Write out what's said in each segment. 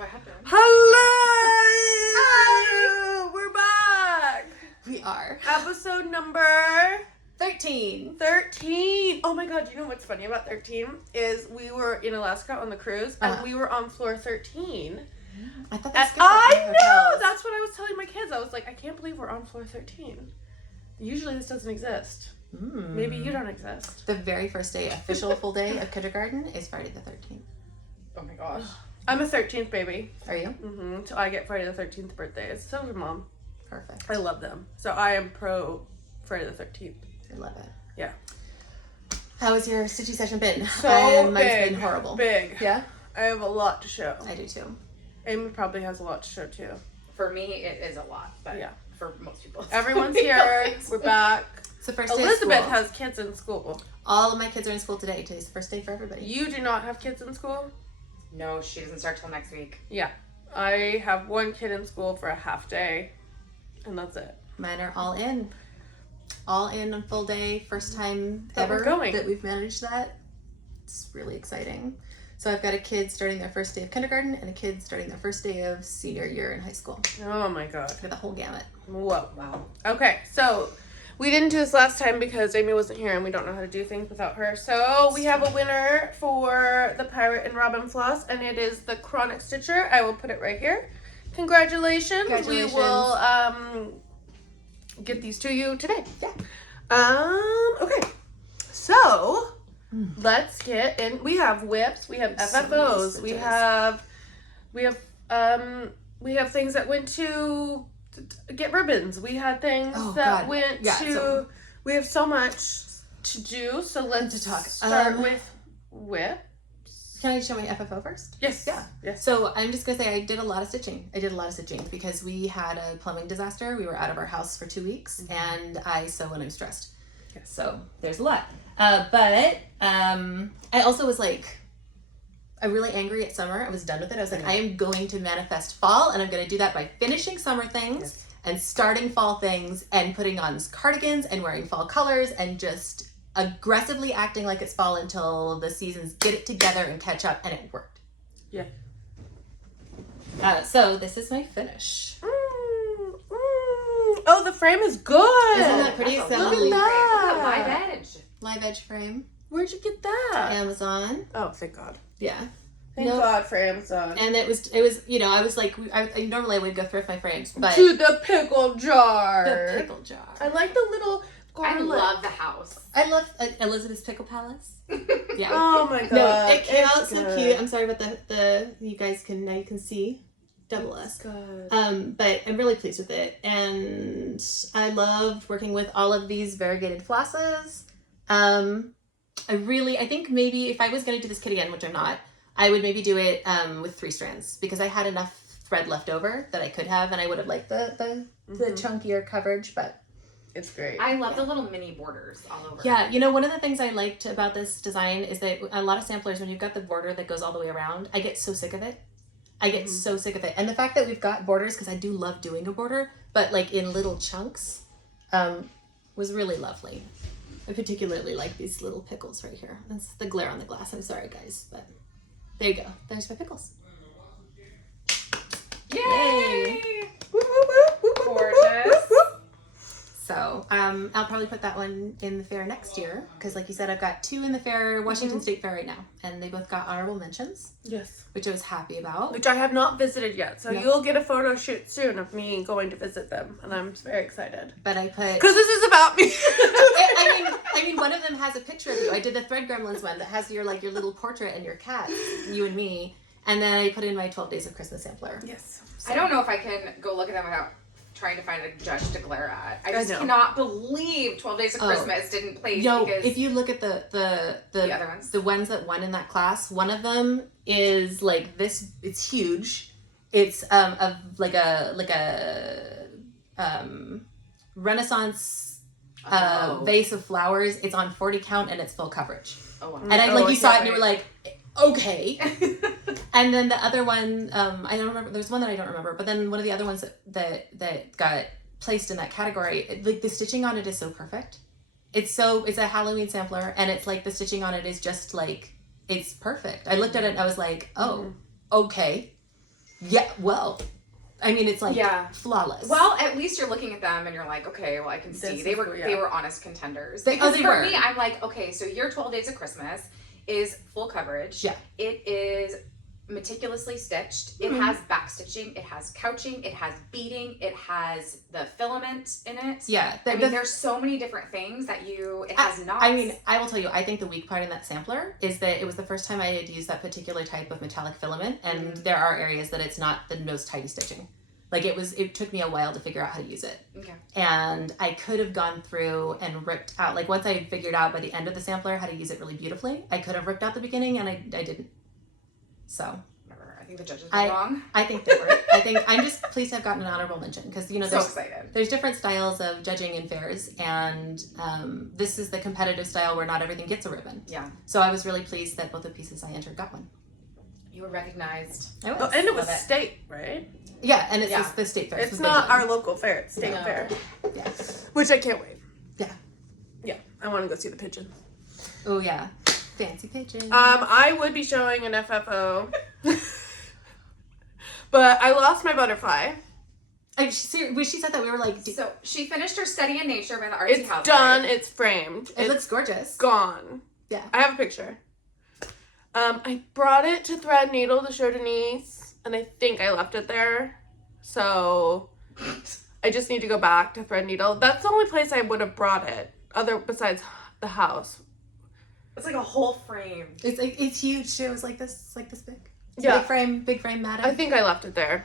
What happened? Hello! Hi! We're back! We are. Episode number 13. 13. Oh my god, you know what's funny about 13? Is we were in Alaska on the cruise and we were on floor 13. I thought And that's I know! That's what I was telling my kids. I was like, I can't believe we're on floor 13. Usually this doesn't exist. Maybe you don't exist. The very first day, official full day of kindergarten is Friday the 13th. Oh my gosh. I'm a 13th baby. Are you? Mm-hmm. So I get Friday the 13th birthdays. So is Mom. Perfect. I love them. So I am pro Friday the 13th. I love it. Yeah. How has your stitching session been? So mine's been horrible. Big. Yeah? I have a lot to show. I do too. Amy probably has a lot to show too. For me, it is a lot, but yeah, for most people. Everyone's here. We're back. It's the first day Elizabeth of school. has kids in school. All of my kids are in school today. Today's the first day for everybody. You do not have kids in school? No, she doesn't start till next week. Yeah. I have one kid in school for a half day, and that's it. Mine are all in. All in on full day. First time ever that we've managed that. It's really exciting. So I've got a kid starting their first day of kindergarten and a kid starting their first day of senior year in high school. Oh my god. For the whole gamut. Whoa. Wow. Okay, so we didn't do this last time because Amy wasn't here and we don't know how to do things without her. So we have a winner for the Pirate and Robin floss, and it is the Chronic Stitcher. I will put it right here. Congratulations. Congratulations. We will get these to you today. Yeah. Okay. So let's get in. We have whips, we have FFOs, so we have things that went to get ribbons. We had things went to. We have so much to do. So let's start with whip. Can I show my FFO first? Yes. Yeah. Yes. So I'm just going to say I did a lot of stitching. Because we had a plumbing disaster. We were out of our house for 2 weeks and I sew when I'm stressed. Yes. So there's a lot. But I also was like, I'm really angry at summer. I was done with it. I was like, I am going to manifest fall, and I'm going to do that by finishing summer things and starting fall things and putting on cardigans and wearing fall colors and just aggressively acting like it's fall until the seasons get it together and catch up, and it worked. Yeah. So this is my finish. Oh, the frame is good. Isn't that pretty? Look at that. Live edge. Live edge frame. Where'd you get that? Amazon. Oh, thank God. Yeah. Thank God for Amazon. And it was, you know, I was like, I normally would go thrift my frames, but. To the pickle jar. The pickle jar. I like the little garlic. I love the house. I love Elizabeth's Pickle Palace. Yeah. Oh my God. No, it came out It's so good. cute. I'm sorry about the you guys can, now you can see. Double S. Good. But I'm really pleased with it. And I loved working with all of these variegated flosses. I think maybe if I was going to do this kit again, which I'm not, I would maybe do it with 3 strands because I had enough thread left over that I could have, and I would have liked the chunkier coverage, but it's great. I love the little mini borders all over. Yeah, you know, one of the things I liked about this design is that a lot of samplers, when you've got the border that goes all the way around, I get so sick of it. So sick of it. And the fact that we've got borders, because I do love doing a border, but like in little chunks, was really lovely. I particularly like these little pickles right here. That's the glare on the glass. I'm sorry, guys, but there you go. There's my pickles. Yay! Gorgeous. So I'll probably put that one in the fair next year because, like you said, I've got 2 in the fair, Washington State Fair right now, and they both got honorable mentions. Yes. Which I was happy about. Which I have not visited yet, so you'll get a photo shoot soon of me going to visit them, and I'm very excited. But I put because this is about me. I mean, one of them has a picture of you. I did the ThreadGremlins one that has your little portrait and your cats, you and me, and then I put in my 12 Days of Christmas sampler. Yes. So. I don't know if I can go look at them without trying to find a judge to glare at. I just cannot believe 12 Days of Christmas didn't place. No, because if you look at the other ones, the ones that won in that class, one of them is like this. It's huge. It's a Renaissance vase of flowers. It's on 40 count and it's full coverage. Oh wow! And you saw it and you were like, okay. And then the other one, I don't remember. There's one that I don't remember. But then one of the other ones that got placed in that category, like the stitching on it is so perfect. It's a Halloween sampler, and it's like the stitching on it is just like, it's perfect. I looked at it and I was like, oh, okay. Yeah, well, I mean, it's like flawless. Well, at least you're looking at them and you're like, okay, well, I can see they were honest contenders. Because for me, I'm like, okay, so your 12 Days of Christmas is full coverage. Yeah. It is meticulously stitched. It has back stitching. It has couching. It has beading. It has the filament in it. Yeah. I mean, there's so many different things that it has knots. I mean, I will tell you, I think the weak part in that sampler is that it was the first time I had used that particular type of metallic filament, and there are areas that it's not the most tidy stitching. Like it took me a while to figure out how to use it. Okay. And I could have gone through and ripped out, like once I figured out by the end of the sampler how to use it really beautifully, I could have ripped out the beginning, and I didn't. So. I think the judges were wrong. I think they were. I'm just pleased to have gotten an honorable mention because, there's different styles of judging in fairs, and this is the competitive style where not everything gets a ribbon. Yeah. So I was really pleased that both the pieces I entered got one. You were recognized. I was. Oh, and it was state, right? Yeah, and it's the state fair. It's not our local fair. It's state fair. Yeah. Which I can't wait. Yeah. Yeah. I want to go see the pigeon. Oh, yeah. Fancy pigeon. I would be showing an FFO. But I lost my butterfly. When she said that, we were like... So, she finished her Study in Nature by the Artsy Housewife. It's done. It's framed. It looks gorgeous. Gone. Yeah. I have a picture. I brought it to Threadneedle to show Denise, and I think I left it there. So, I just need to go back to Threadneedle. That's the only place I would have brought it, besides the house. It's like a whole frame. It's huge too. It's like this big. Yeah. Big frame matting. I think I left it there.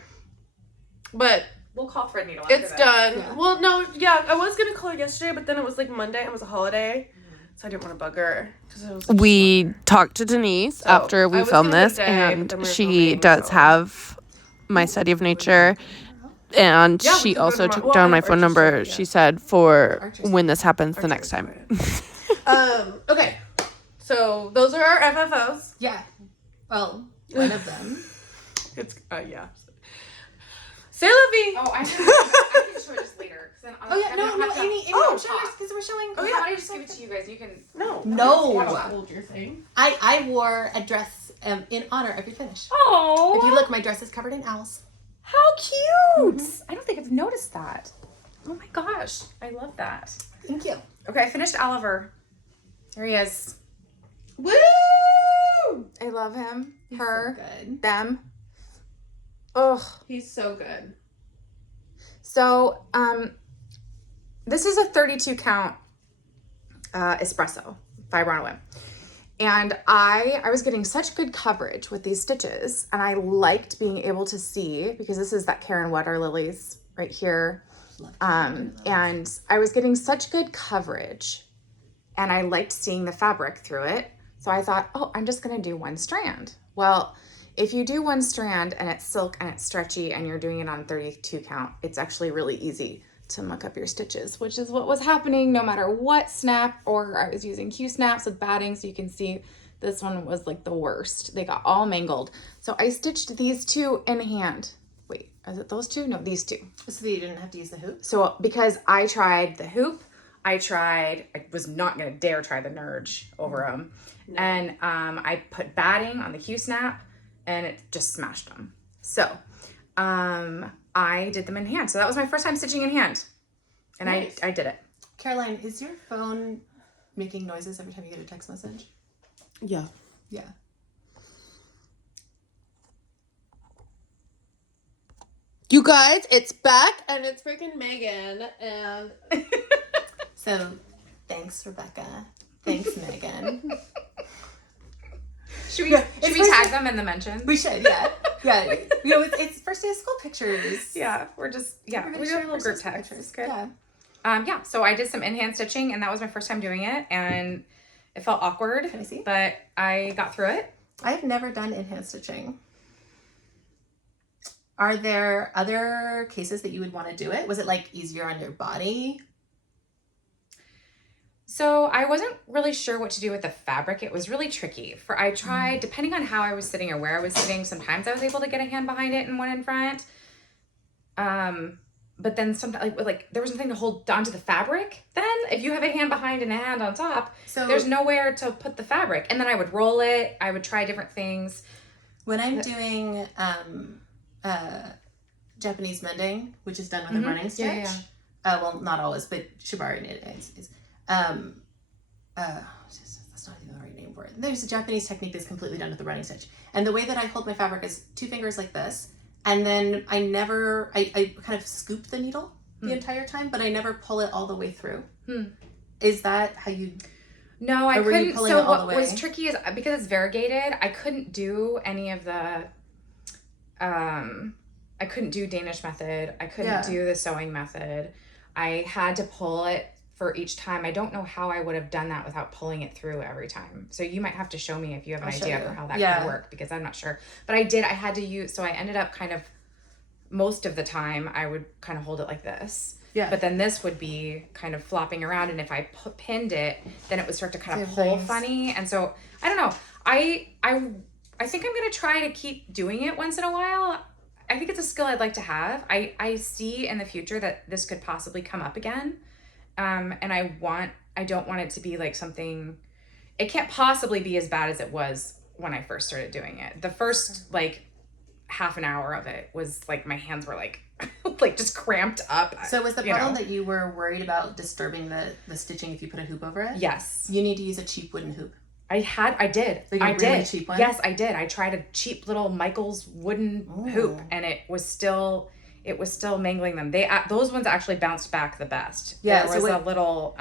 But we'll call Threadneedle after it's this. done. Yeah. Well, no, yeah, I was going to call her yesterday, but then it was like Monday. It was a holiday. So I didn't want to bug her. We talked to Denise after we filmed this, and she does have my Study of Nature. And she also took down my phone number, she said, for when this happens the next time. Okay. So those are our FFOs. Yeah. Well, one of them. It's, yeah. C'est la vie. Oh, I can show it just later. Then Oh, yeah. No, Amy, oh, show us because we're showing. Oh, yeah. Why don't I just give it to you guys? You can. No. Hold your thing. I wore a dress in honor of your finish. Oh. If you look, my dress is covered in owls. How cute. I don't think I've noticed that. Oh my gosh. I love that. Thank you. Okay, I finished Oliver. There he is. Woo! I love him. He's Her. so good. Them. Ugh. He's so good. So, this is a 32 count espresso fiber on a whim. And I was getting such good coverage with these stitches, and I liked being able to see, because this is that Caron Waterlilies right here. And I was getting such good coverage, and I liked seeing the fabric through it. So I thought, oh, I'm just gonna do one strand. Well, if you do one strand and it's silk and it's stretchy and you're doing it on 32 count, it's actually really easy to muck up your stitches, which is what was happening no matter what snap, or I was using Q snaps with batting. So you can see this one was like the worst. They got all mangled. So I stitched these two in hand. Wait, is it those two? No, these two. So you didn't have to use the hoop? So because I tried the hoop, I was not going to dare try the Nerge over them. No. And I put batting on the Q snap and it just smashed them. So I did them in hand. So that was my first time stitching in hand. And nice. I did it. Caroline, is your phone making noises every time you get a text message? Yeah. Yeah. You guys, it's back and it's freaking Megan. And so thanks, Rebecca. Thanks, Megan. Should we tag them in the mentions? We should, yeah. Yeah. It's first day of school pictures. Yeah, we're do a little group text. It's good. Yeah. So I did some in-hand stitching, and that was my first time doing it, and it felt awkward. Can I see? But I got through it. I have never done in-hand stitching. Are there other cases that you would want to do it? Was it like easier on your body? So I wasn't really sure what to do with the fabric. It was really tricky. I tried, depending on how I was sitting or where I was sitting, sometimes I was able to get a hand behind it and one in front. But then sometimes like there was nothing to hold onto the fabric then. If you have a hand behind and a hand on top, so there's nowhere to put the fabric. And then I would roll it. I would try different things. When I'm doing Japanese mending, which is done with a running stitch. Well, not always, but shibari knit is. That's not even the right name for it. There's a Japanese technique that's completely done with the running stitch. And the way that I hold my fabric is 2 fingers like this. And then I kind of scoop the needle the entire time, but I never pull it all the way through. Is that how you... No, I couldn't. So what was tricky is because it's variegated, I couldn't do any of the, I couldn't do Danish method. I couldn't do the sewing method. I had to pull it for each time. I don't know how I would have done that without pulling it through every time. So you might have to show me if you have an idea for how that could work, because I'm not sure. But I had to use, so I ended up kind of, most of the time I would kind of hold it like this. Yeah. But then this would be kind of flopping around, and if I pinned it, then it would start to kind of pull funny. And so I don't know. I think I'm gonna try to keep doing it once in a while. I think it's a skill I'd like to have. I see in the future that this could possibly come up again, and I don't want it to be like something. It can't possibly be as bad as it was when I first started doing it. The first like half an hour of it was like my hands were like like just cramped up. So was the problem that you were worried about disturbing the stitching if you put a hoop over it? Yes. You need to use a cheap wooden hoop. I did. Like a really cheap one? Yes, I did. I tried a cheap little Michael's wooden hoop, and it was still mangling them. Those ones actually bounced back the best. Yeah, there was a little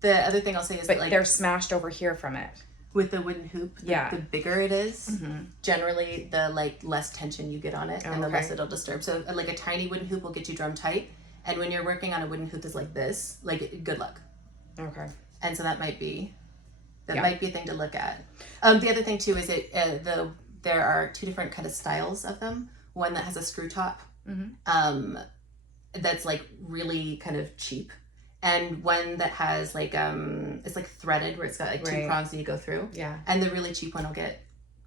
the other thing I'll say is but that like they're smashed over here from it. With the wooden hoop, the bigger it is, generally the like less tension you get on it, and the less it'll disturb. So like a tiny wooden hoop will get you drum tight, and when you're working on a wooden hoop that's like this, like good luck. Okay. And so that might be a thing to look at. The other thing too is there are 2 different kind of styles of them. One that has a screw top, that's like really kind of cheap. And one that has like it's like threaded, where it's got like 2 prongs that you go through. Yeah. And the really cheap one will get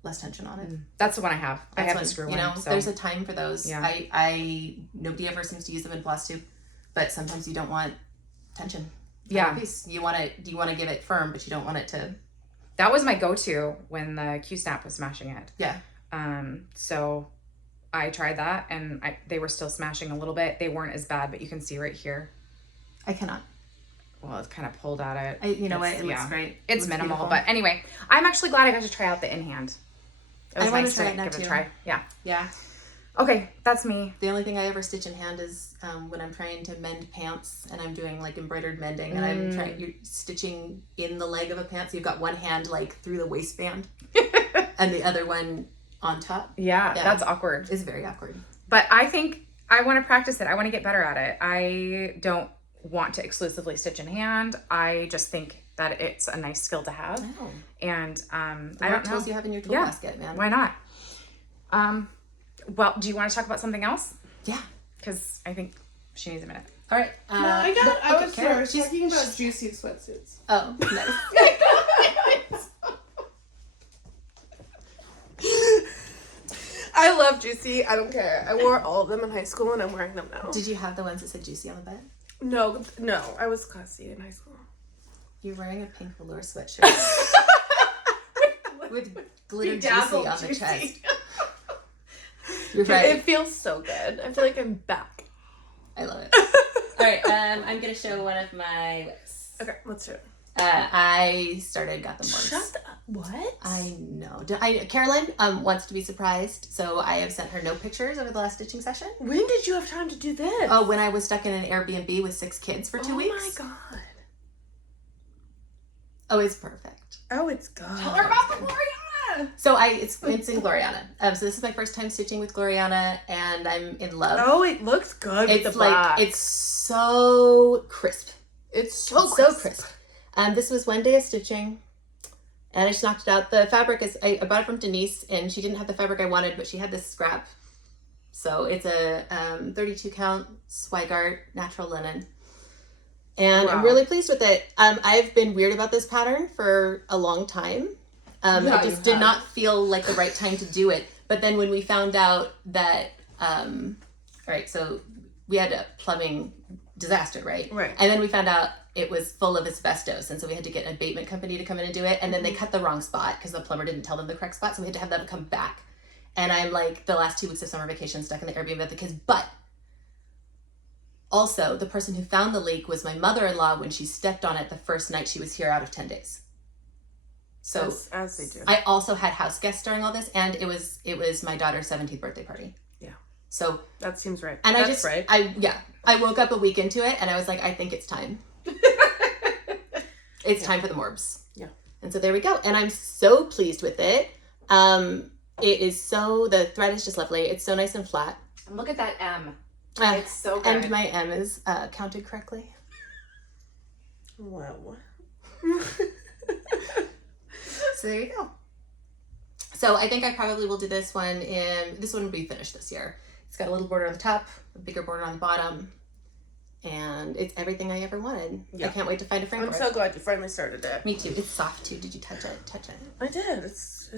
less tension on it. That's the one I have. I have the screw one. So. There's a time for those. Yeah. I nobody ever seems to use them in Flosstube, but sometimes you don't want tension. Yeah. You want to give it firm, but you don't want it to. That was my go-to when the Q-snap was smashing it. Yeah. So I tried that, and they were still smashing a little bit. They weren't as bad, but you can see right here. I cannot. Well, it's kind of pulled at it. You know what? It looks great. It's minimal, beautiful. But anyway, I'm actually glad I got to try out the in-hand. It was nice to give it a try. Yeah. Yeah. Okay, that's me. The only thing I ever stitch in hand is when I'm trying to mend pants, and I'm doing like embroidered mending, and you're stitching in the leg of a pant, so you've got one hand like through the waistband, and the other one on top. Yeah, that's awkward. It's very awkward. But I think I want to practice it. I want to get better at it. I don't want to exclusively stitch in hand. I just think that it's a nice skill to have. Oh. And I don't know. Tools you have in your tool basket, man. Why not? Well, do you want to talk about something else? Yeah. Because I think she needs a minute. All right. No, I got first. Talking about juicy sweatsuits. Oh, nice. I love Juicy. I don't care. I wore all of them in high school, and I'm wearing them now. Did you have the ones that said Juicy on the bed? No. I was classy in high school. You're wearing a pink velour sweatshirt with glitter Juicy on the chest. You're right. It feels so good. I feel like I'm back. I love it. All right, I'm gonna show one of my whips. Okay, let's do it. I got them once. Shut up. What? I know. Carolyn wants to be surprised, so I have sent her no pictures over the last stitching session. When did you have time to do this? Oh, when I was stuck in an Airbnb with 6 kids for 2 weeks. Oh my god. Oh, it's perfect. Oh, it's good. Tell her about the Gloriana. So it's in Gloriana. So this is my first time stitching with Gloriana, and I'm in love. Oh, it looks good with the black. It's so crisp. It's so crisp. This was one day of stitching, and I just knocked it out. The fabric is, I bought it from Denise, and she didn't have the fabric I wanted, but she had this scrap. So it's a 32 count Zweigart natural linen. And I'm really pleased with it. I've been weird about this pattern for a long time. It just did not feel like the right time to do it. But then when we found out that, all right, so we had a plumbing disaster, right? Right. And then we found out it was full of asbestos, and so we had to get an abatement company to come in and do it. And then they cut the wrong spot because the plumber didn't tell them the correct spot, so we had to have them come back And I'm like the last 2 weeks of summer vacation stuck in the Airbnb with the kids. But also the person who found the leak was my mother-in-law when she stepped on it the first night she was here out of 10 days. So as they do. I also had house guests during all this, and it was my daughter's 17th birthday party. Yeah. So that seems right. And That's right. I woke up a week into it and I was like, I think it's time. It's time for the morbs. Yeah. And so there we go. And I'm so pleased with it. The thread is just lovely. It's so nice and flat. And look at that M. It's so good. And my M is counted correctly. Wow. So there you go. So I think I probably will do this one will be finished this year. It's got a little border on the top, a bigger border on the bottom, and it's everything I ever wanted. Yeah. I can't wait to find a frame for it. I'm so glad you finally started it. Me too. It's soft too. Did you touch it? Touch it. I did. It's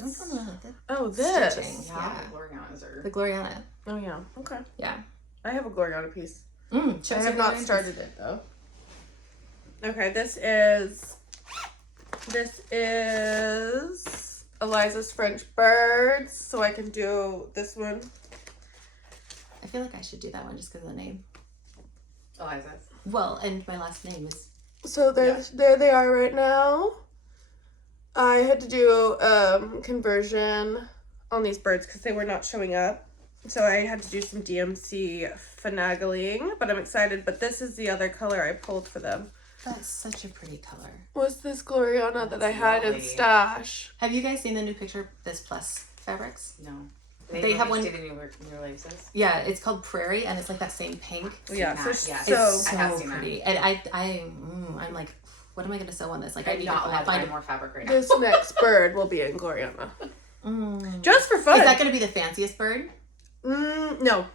oh, this. Stitching. Yeah. The Glorianas are... The Gloriana. Oh yeah. Okay. Yeah. I have a Gloriana piece. I have not started it though. Okay, this is Eliza's French Birds, so I can do this one. I feel like I should do that one just because of the name. Eliza's. Well, and my last name is... So there they are right now. I had to do conversion on these birds because they were not showing up. So I had to do some DMC finagling, but I'm excited. But this is the other color I pulled for them. That's such a pretty color. Was this Gloriana that I had in stash? Have you guys seen the new picture, this Plus Fabrics? No. They have one. The new laces. Yeah, it's called Prairie, and it's like that same pink. Yeah, it's so I have seen pretty. That. And I'm like, what am I going to sew on this? Like, I need to find more fabric right now. This next bird will be in Gloriana. Just for fun. Is that going to be the fanciest bird? No,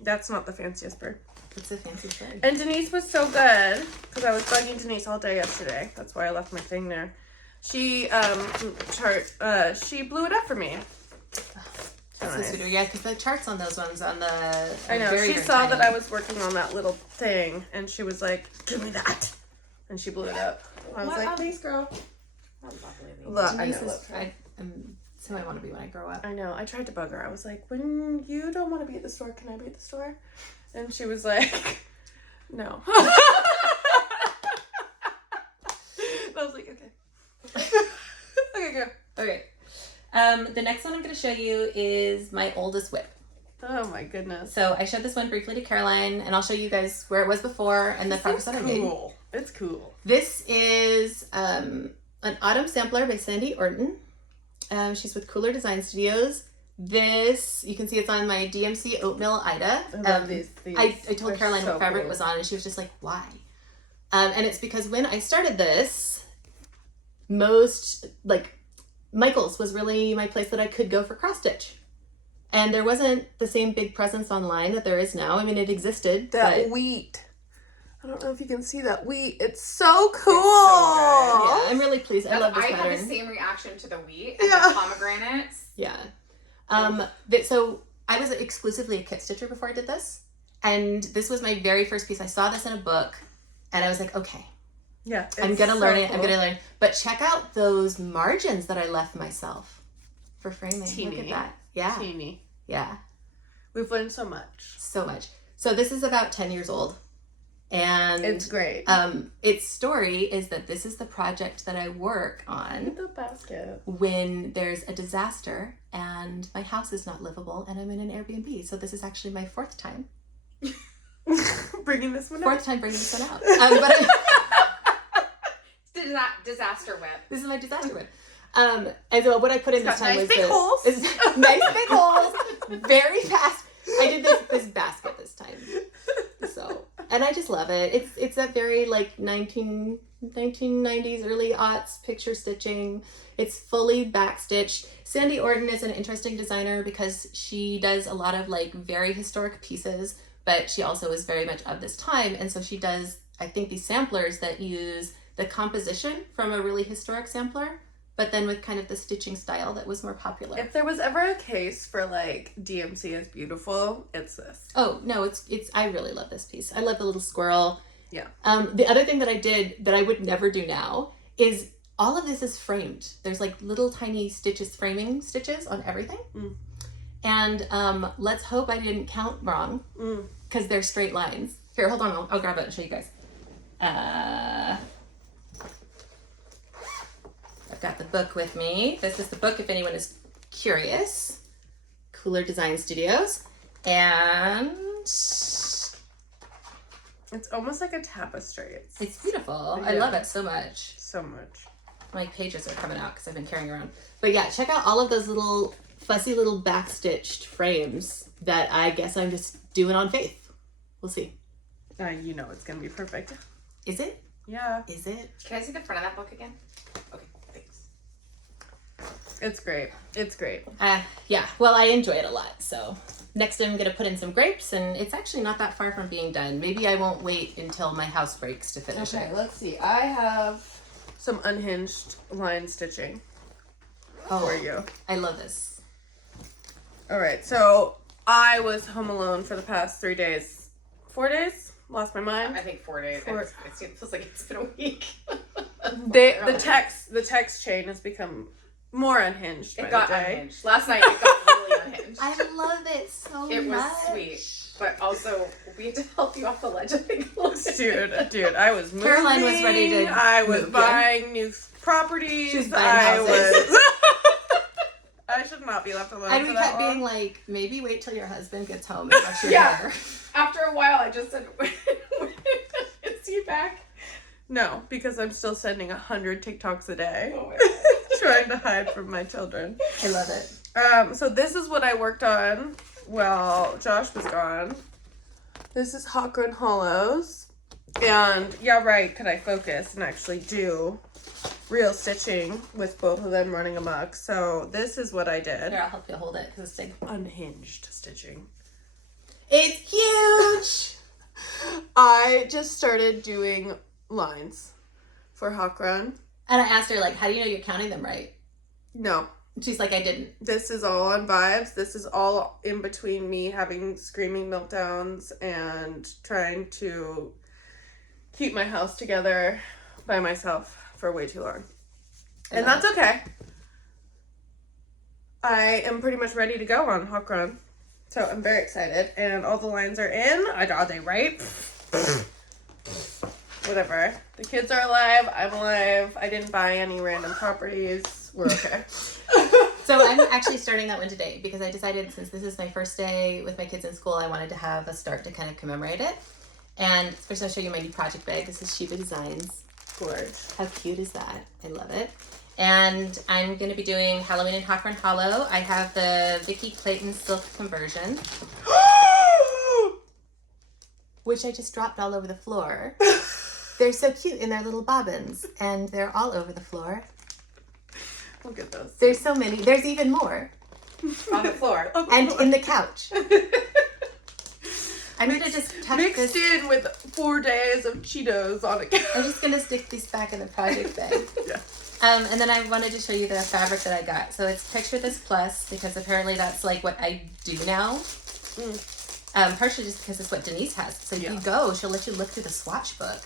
that's not the fanciest bird. It's the fanciest bird. And Denise was so good because I was bugging Denise all day yesterday. That's why I left my thing there. She she blew it up for me. That's so sweet. Yeah, because the charts on those ones on the... I know. She saw that I was working on that little thing, and she was like, "Give me that," and she blew it up. I was like, "Thanks, girl." So I want to be when I grow up. I know. I tried to bug her. I was like, "When you don't want to be at the store, can I be at the store?" And she was like, "No." I was like, "Okay." Okay, go. Okay. The next one I'm going to show you is my oldest whip. Oh my goodness. So I showed this one briefly to Caroline, and I'll show you guys where it was before and the progress that I made. It's cool. This is an autumn sampler by Sandy Orton. She's with Kooler Design Studios. This, you can see it's on my DMC Oatmeal Aida. I love these. I told Caroline what fabric was on, and she was just like, why? And it's because when I started this, Michael's was really my place that I could go for cross stitch. And there wasn't the same big presence online that there is now. I mean, it existed. That wheat. I don't know if you can see that wheat. It's so cool. It's so good. Yeah, I'm really pleased. I love this pattern. I had the same reaction to the wheat and the pomegranates. Yeah. So I was exclusively a kit stitcher before I did this. And this was my very first piece. I saw this in a book and I was like, okay. Yeah. I'm going to learn it. Cool. I'm going to learn. But check out those margins that I left myself for framing. Teeny. Look at that. Yeah. Teeny. Yeah. We've learned so much. So much. So this is about 10 years old. And it's great. Its story is that this is the project that I work on the basket when there's a disaster and my house is not livable and I'm in an Airbnb. So this is actually my fourth time bringing this one out. Disaster whip. This is my disaster whip. And so what I put in this time was big holes. Nice big holes, very fast. I did this basket this time. So, and I just love it. It's that very like 1990s, early aughts picture stitching. It's fully backstitched. Sandy Orton is an interesting designer because she does a lot of like very historic pieces, but she also is very much of this time. And so she does, I think, these samplers that use the composition from a really historic sampler, but then with kind of the stitching style that was more popular. If there was ever a case for like DMC is beautiful, it's this. Oh no, it's I really love this piece. I love the little squirrel. Yeah. The other thing that I did that I would never do now is all of this is framed. There's like little tiny stitches, framing stitches on everything. And let's hope I didn't count wrong because they're straight lines. Here, hold on. I'll grab it and show you guys. I've got the book with me. This is the book if anyone is curious. Kooler Design Studios. And it's almost like a tapestry. It's beautiful. Yeah. I love it so much. So much. My pages are coming out because I've been carrying around. But yeah, check out all of those little fussy little backstitched frames that I guess I'm just doing on faith. We'll see. You know it's gonna be perfect. Is it? Yeah. Is it? Can I see the front of that book again? Okay, thanks. It's great. It's great. Yeah. Well, I enjoy it a lot. So next I'm gonna put in some grapes, and it's actually not that far from being done. Maybe I won't wait until my house breaks to finish it. Let's see. I have some unhinged line stitching for you. I love this. All right. So I was home alone for the past 3 days. 4 days? Lost my mind. I think 4 days. It feels like it's been a week. The text chain has become more unhinged. It got unhinged. Last night it got really unhinged. I love it so much. It was sweet. But also, we had to help you off the ledge, I think. Dude, I was moving. Caroline was ready to I was buying new properties. She was buying houses. I should not be left alone. And we kept being like, maybe wait till your husband gets home and brush your hair. After a while, I just said, is he back? No, because I'm still sending 100 TikToks a day. Oh my God. Trying to hide from my children. I love it. So this is what I worked on while Josh was gone. This is Hot Grown Hollows. And yeah, right, could I focus and actually do real stitching with both of them running amok. So this is what I did. Here, I'll help you hold it because it's big. Unhinged stitching. It's huge! I just started doing lines for Hot Grown. And I asked her, like, how do you know you're counting them right? No. She's like, I didn't. This is all on vibes. This is all in between me having screaming meltdowns and trying to keep my house together by myself for way too long. And that's okay. I am pretty much ready to go on Hot Grown. So I'm very excited. And all the lines are in. Are they right? Whatever. The kids are alive. I'm alive. I didn't buy any random properties. We're okay. So I'm actually starting that one today because I decided since this is my first day with my kids in school, I wanted to have a start to kind of commemorate it. And first I'll show you my new project bag. This is Shiba Designs. Gorge. How cute is that? I love it. And I'm going to be doing Halloween in Hawthorne Hollow. I have the Vicki Clayton Silk Conversion, which I just dropped all over the floor. They're so cute in their little bobbins, and they're all over the floor. Look at those. There's so many. There's even more. On the floor. And in the couch. I'm going to just tuck mixed this. in with 4 days of Cheetos on a couch. I'm just going to stick these back in the project bag. Yeah. And then I wanted to show you the fabric that I got. So it's Picture This Plus, because apparently that's like what I do now. Partially just because it's what Denise has. So if you go, she'll let you look through the swatch book.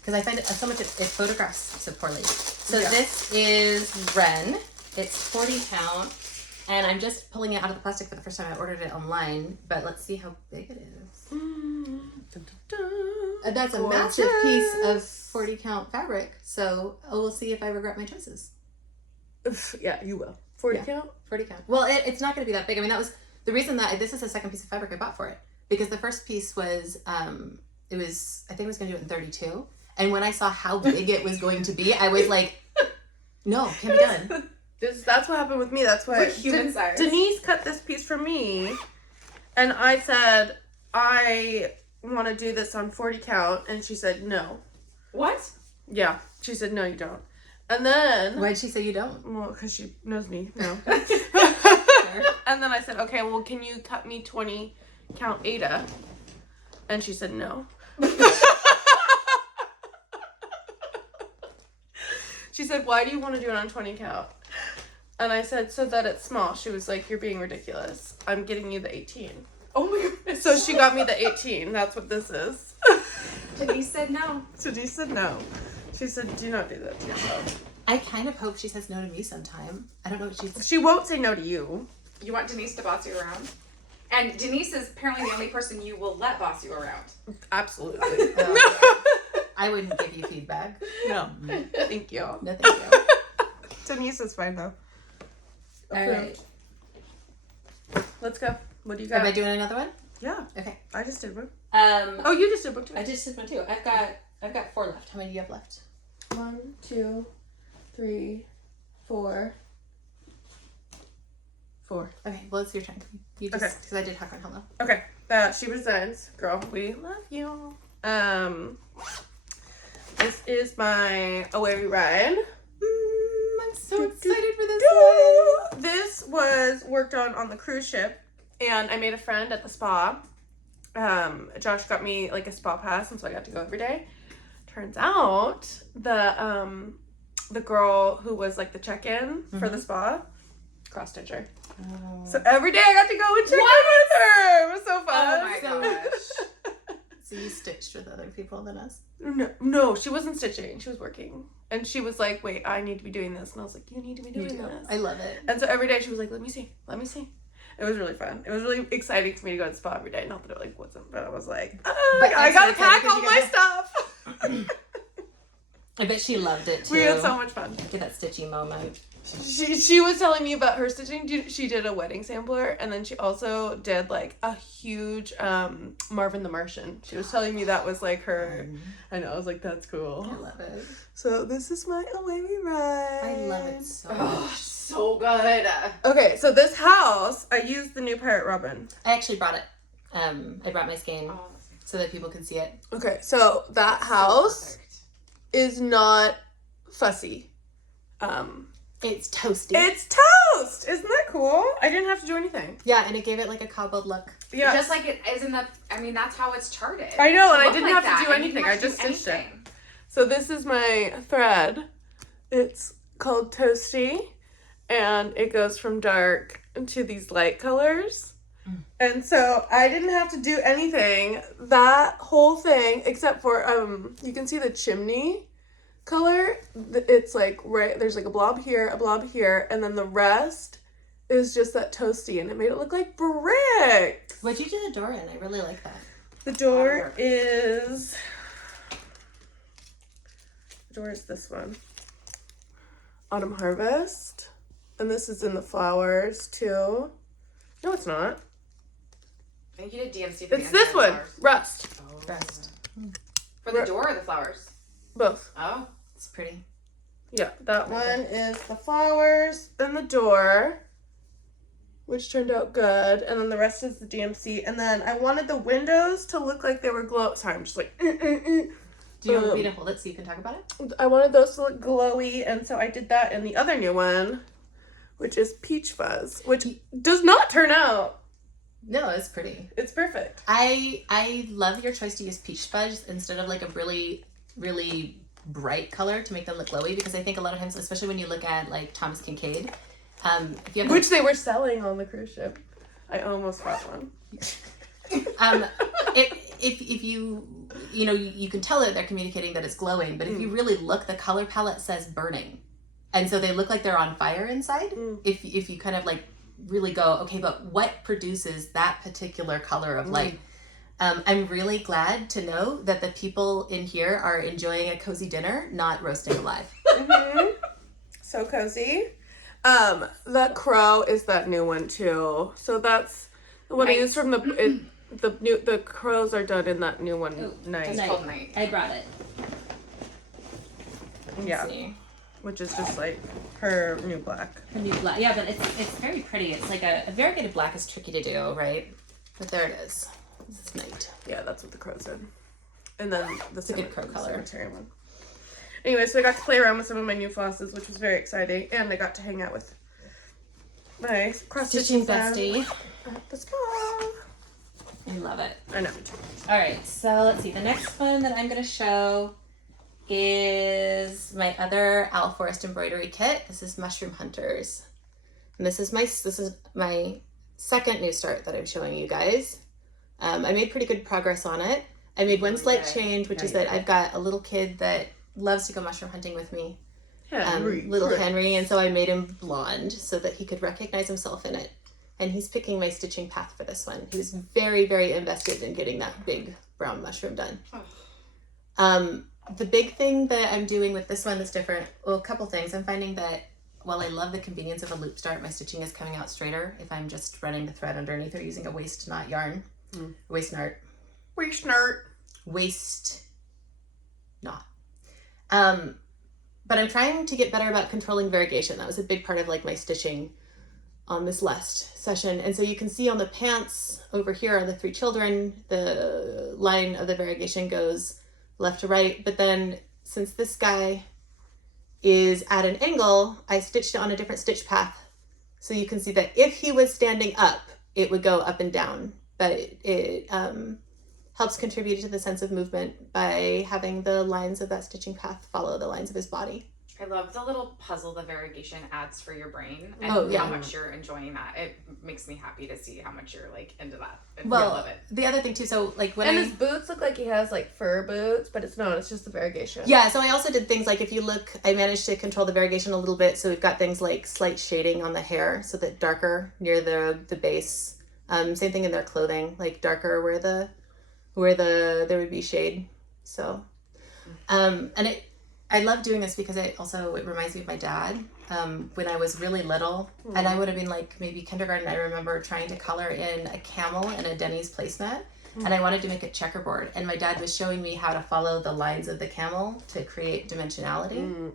Because I find it so much, it photographs so poorly. So this is Ren. It's 40 count. And I'm just pulling it out of the plastic for the first time. I ordered it online. But let's see how big it is. And that's a massive piece of 40 count fabric. So we'll see if I regret my choices. Yeah, you will. 40 count? 40 count. Well, it's not going to be that big. I mean, that was the reason that this is the second piece of fabric I bought for it. Because the first piece was, I think it was going to do it in 32. And when I saw how big it was going to be, I was like, no, can't be done. That's what happened with me. That's why human size. Denise cut this piece for me. And I said, I want to do this on 40 count. And she said, no. What? Yeah. She said, no, you don't. And then... Why'd she say you don't? Well, because she knows me. No. And then I said, okay, well, can you cut me 20 count Aida? And she said, no. She said, why do you want to do it on 20 count? And I said, so that it's small. She was like, you're being ridiculous. I'm getting you the 18. Oh my goodness. So she got me the 18. That's what this is. Denise said no. Denise said no. She said, do not do that to yourself. I kind of hope she says no to me sometime. I don't know what she's... She won't say no to you. You want Denise to boss you around? And Denise is apparently the only person you will let boss you around. Absolutely. I wouldn't give you feedback. No. Thank you. No, thank you. Denise is fine though. All right. Let's go. What do you Am got? I doing another one? Yeah. Okay. I just did one. Oh, Oh, you just did one too. I just did one too. I've got 4 left. How many do you have left? 1, 2, 3, 4. 4. Okay, well, it's your turn. You just, Okay. because I did Hack on Hello. Okay. She Designs. Girl, we love you. This is my Away We Ride. I'm so excited for this one. This was worked on the cruise ship, and I made a friend at the spa. Josh got me like a spa pass, and so I got to go every day. Turns out the girl who was like the check-in for the spa, cross stitcher. Oh. So every day I got to go and check in with her. It was so fun. Oh my gosh. So you stitched with other people than us? No, she wasn't stitching. She was working. And she was like, wait, I need to be doing this. And I was like, you need to be doing this. I love it. And so every day she was like, let me see. It was really fun. It was really exciting for me to go to the spa every day. Not that it like wasn't, but I was like, But I I'm gotta so pack excited all my stuff. I bet she loved it too. We had so much fun. Get that stitchy moment. She was telling me about her stitching. She did a wedding sampler, and then she also did like a huge Marvin the Martian. She was telling me that was like her. I know. I was like, that's cool. I love it. So this is my Away We Ride. I love it so much. Oh, so good. Okay, so this house, I used the new Pirate Robin. I actually brought it. I brought my skein so that people could see it. Okay, so that house is not fussy. It's toasty. It's toast! Isn't that cool? I didn't have to do anything. Yeah, and it gave it like a cobbled look. Yeah. Just like it is in the, I mean, that's how it's charted. I know, and I Look didn't like have to that, do and you anything. didn't I have to just do stitched it. anything. So this is my thread. It's called Toasty, and it goes from dark to these light colors. And so I didn't have to do anything. That whole thing, except for, you can see the chimney color. It's like, right, there's like a blob here, and then the rest is just that toasty, and it made it look like bricks. What'd you do the door in? I really like that. The door is this one. Autumn Harvest. And this is in the flowers too. No, it's not. I think you did DMC for the It's this inside one. flowers. Rust. Rest. For the door or the flowers? Both. Oh. It's pretty. Yeah, that one is the flowers and the door, which turned out good. And then the rest is the DMC. And then I wanted the windows to look like they were glow. Sorry, I'm just like. Do you want me to hold it so you can talk about it? I wanted those to look glowy, and so I did that in the other new one, which is Peach Fuzz, which does not turn out. No, it's pretty. It's perfect. I love your choice to use peach fudge instead of like a really, really bright color to make them look glowy, because I think a lot of times, especially when you look at like Thomas Kincaid, if you have Which they were selling on the cruise ship. I almost bought one. if you can tell that they're communicating that it's glowing, but if you really look, the color palette says burning, and so they look like they're on fire inside. If you kind of like really go, okay, but what produces that particular color of light? I'm really glad to know that the people in here are enjoying a cozy dinner, not roasting alive. So cozy. The crow is that new one too. So that's the one I used from the crows are done in that new one. Night. It's called Night. I brought it. Yeah. Let's see. Which is just like her new black. A new black. Yeah, but it's very pretty. It's like a variegated black is tricky to do, right? But there it is. This is Night. Yeah, that's what the crow's in. And then the a good crow color. cemetery one. Anyway, so I got to play around with some of my new flosses, which was very exciting, and I got to hang out with my cross-stitching bestie at the spa. I love it. I know. All right, so let's see. The next one that I'm going to show is my other Owl Forest embroidery kit. This is Mushroom Hunters, and this is my second new start that I'm showing you guys. I made pretty good progress on it. I made one slight change, which is that I've got a little kid that loves to go mushroom hunting with me, little Henry, and so I made him blonde so that he could recognize himself in it. and he's picking my stitching path for this one. He was very, very invested in getting that big brown mushroom done. The big thing that I'm doing with this one that's different, well, a couple things. I'm finding that while I love the convenience of a loop start, my stitching is coming out straighter if I'm just running the thread underneath or using a waist knot yarn. Waist knot. Waist knot. Waist knot. But I'm trying to get better about controlling variegation. That was a big part of like my stitching on this last session. And so you can see on the pants over here on the 3 children, the line of the variegation goes left to right. But then since this guy is at an angle, I stitched it on a different stitch path. So you can see that if he was standing up, it would go up and down. But it helps contribute to the sense of movement by having the lines of that stitching path follow the lines of his body. I love the little puzzle the variegation adds for your brain and how much you're enjoying that. It makes me happy to see how much you're like into that. I love it. The other thing too, so like when his boots look like he has like fur boots, but it's not, it's just the variegation. Yeah, so I also did things like, if you look, I managed to control the variegation a little bit. So we've got things like slight shading on the hair so that darker near the base. Same thing in their clothing, like darker where there would be shade. So, and I love doing this because it reminds me of my dad. When I was really little, and I would have been like maybe kindergarten, I remember trying to color in a camel and a Denny's placemat, and I wanted to make a checkerboard. And my dad was showing me how to follow the lines of the camel to create dimensionality.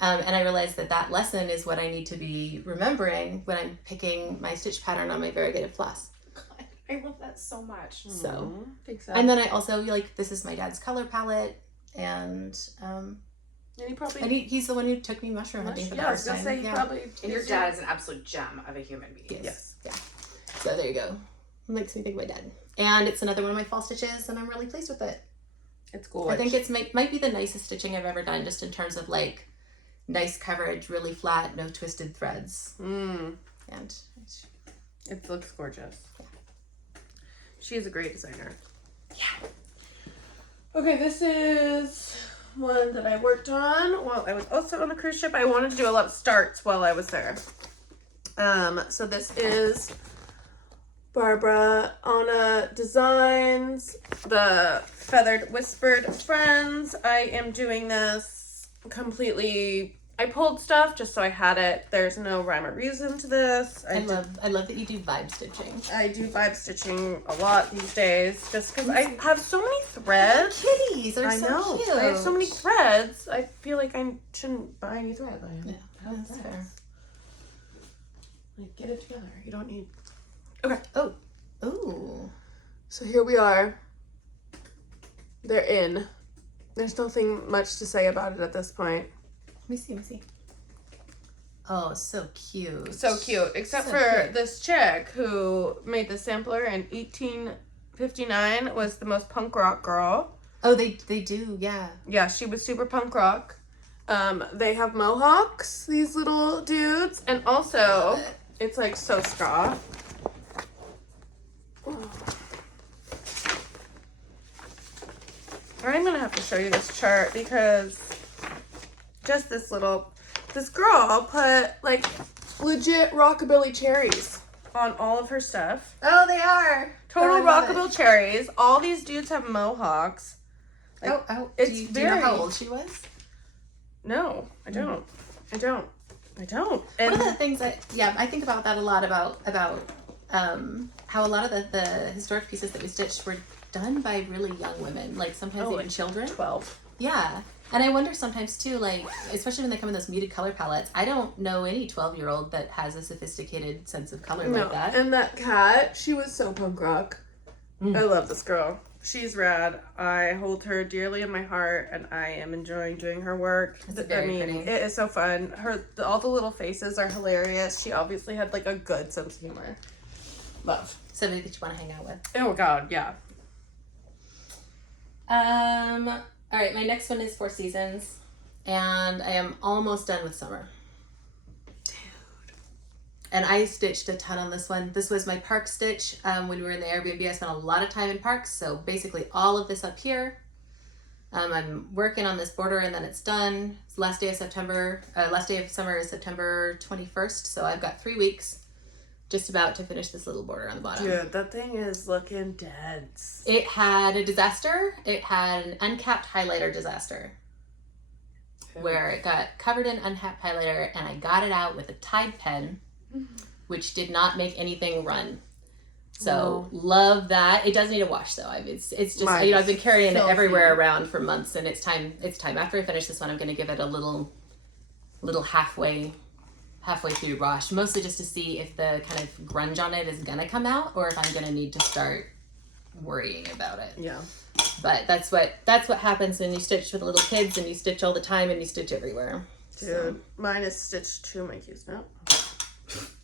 And I realized that lesson is what I need to be remembering when I'm picking my stitch pattern on my variegated floss. God, I love that so much. So, and then I also this is my dad's color palette, and he's the one who took me mushroom hunting for the first time. And your dad is an absolute gem of a human being. Yes. Yeah. So there you go. It makes me think of my dad. And it's another one of my fall stitches, and I'm really pleased with it. It's cool. I think it's might be the nicest stitching I've ever done, just in terms of like nice coverage, really flat, no twisted threads. And it looks gorgeous. Yeah. She's a great designer. Yeah. Okay, this is one that I worked on while I was also on the cruise ship. I wanted to do a lot of starts while I was there. So this is Barbara Anna Designs, the Feathered Whispered Friends. I am doing this completely, I pulled stuff just so I had it. There's no rhyme or reason to this. I love that you do vibe stitching. I do vibe stitching a lot these days just because I have so many threads. Kitties are so cute. I have so many threads. I feel like I shouldn't buy any thread. That's fair. Like, get it together. You don't need... Okay. Oh. So here we are. They're in. There's nothing much to say about it at this point. Let me see. Oh, so cute. So cute. Except for this chick who made the sampler in 1859 was the most punk rock girl. Oh, they do, yeah. Yeah, she was super punk rock. They have mohawks, these little dudes. And also, it's like so straw. I'm gonna have to show you this chart because just this girl put like legit rockabilly cherries on all of her stuff. Oh, they are. Total rockabilly cherries. All these dudes have mohawks. Like, do you know how old she was? No, I don't. I don't. And one of the things I think about that a lot about how a lot of the historic pieces that we stitched were done by really young women, like sometimes even children. 12. Yeah. And I wonder sometimes too, like, especially when they come in those muted color palettes, I don't know any 12-year-old that has a sophisticated sense of color like that. And that cat, she was so punk rock. I love this girl. She's rad. I hold her dearly in my heart, and I am enjoying doing her work. It's very pretty. It is so fun. All the little faces are hilarious. She obviously had like a good sense of humor. Love. Somebody that you want to hang out with. Oh God, yeah. All right, my next one is Four Seasons, and I am almost done with summer. And I stitched a ton on this one. This was my park stitch. When we were in the Airbnb, I spent a lot of time in parks. So basically all of this up here. I'm working on this border and then it's done. It's last day of summer is September 21st. So I've got 3 weeks. just about to finish this little border on the bottom. Dude, that thing is looking dense. It had a disaster. It had an uncapped highlighter disaster. Where it got covered in uncapped highlighter, and I got it out with a Tide pen, which did not make anything run. So love that. It does need a wash though. It's just I've been carrying it everywhere around for months, and it's time. After I finish this one, I'm gonna give it a little halfway through wash, mostly just to see if the kind of grunge on it is gonna come out, or if I'm gonna need to start worrying about it. Yeah. But that's what happens when you stitch with little kids, and you stitch all the time, and you stitch everywhere. Dude, mine is stitched to my keys now.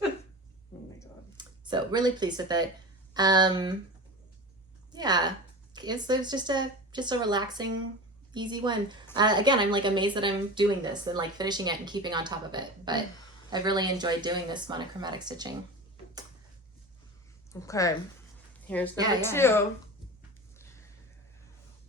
Oh my god. So really pleased with it. Yeah, it was just a relaxing, easy one. Again, I'm like amazed that I'm doing this and like finishing it and keeping on top of it. But I've really enjoyed doing this monochromatic stitching. Okay, here's number 2.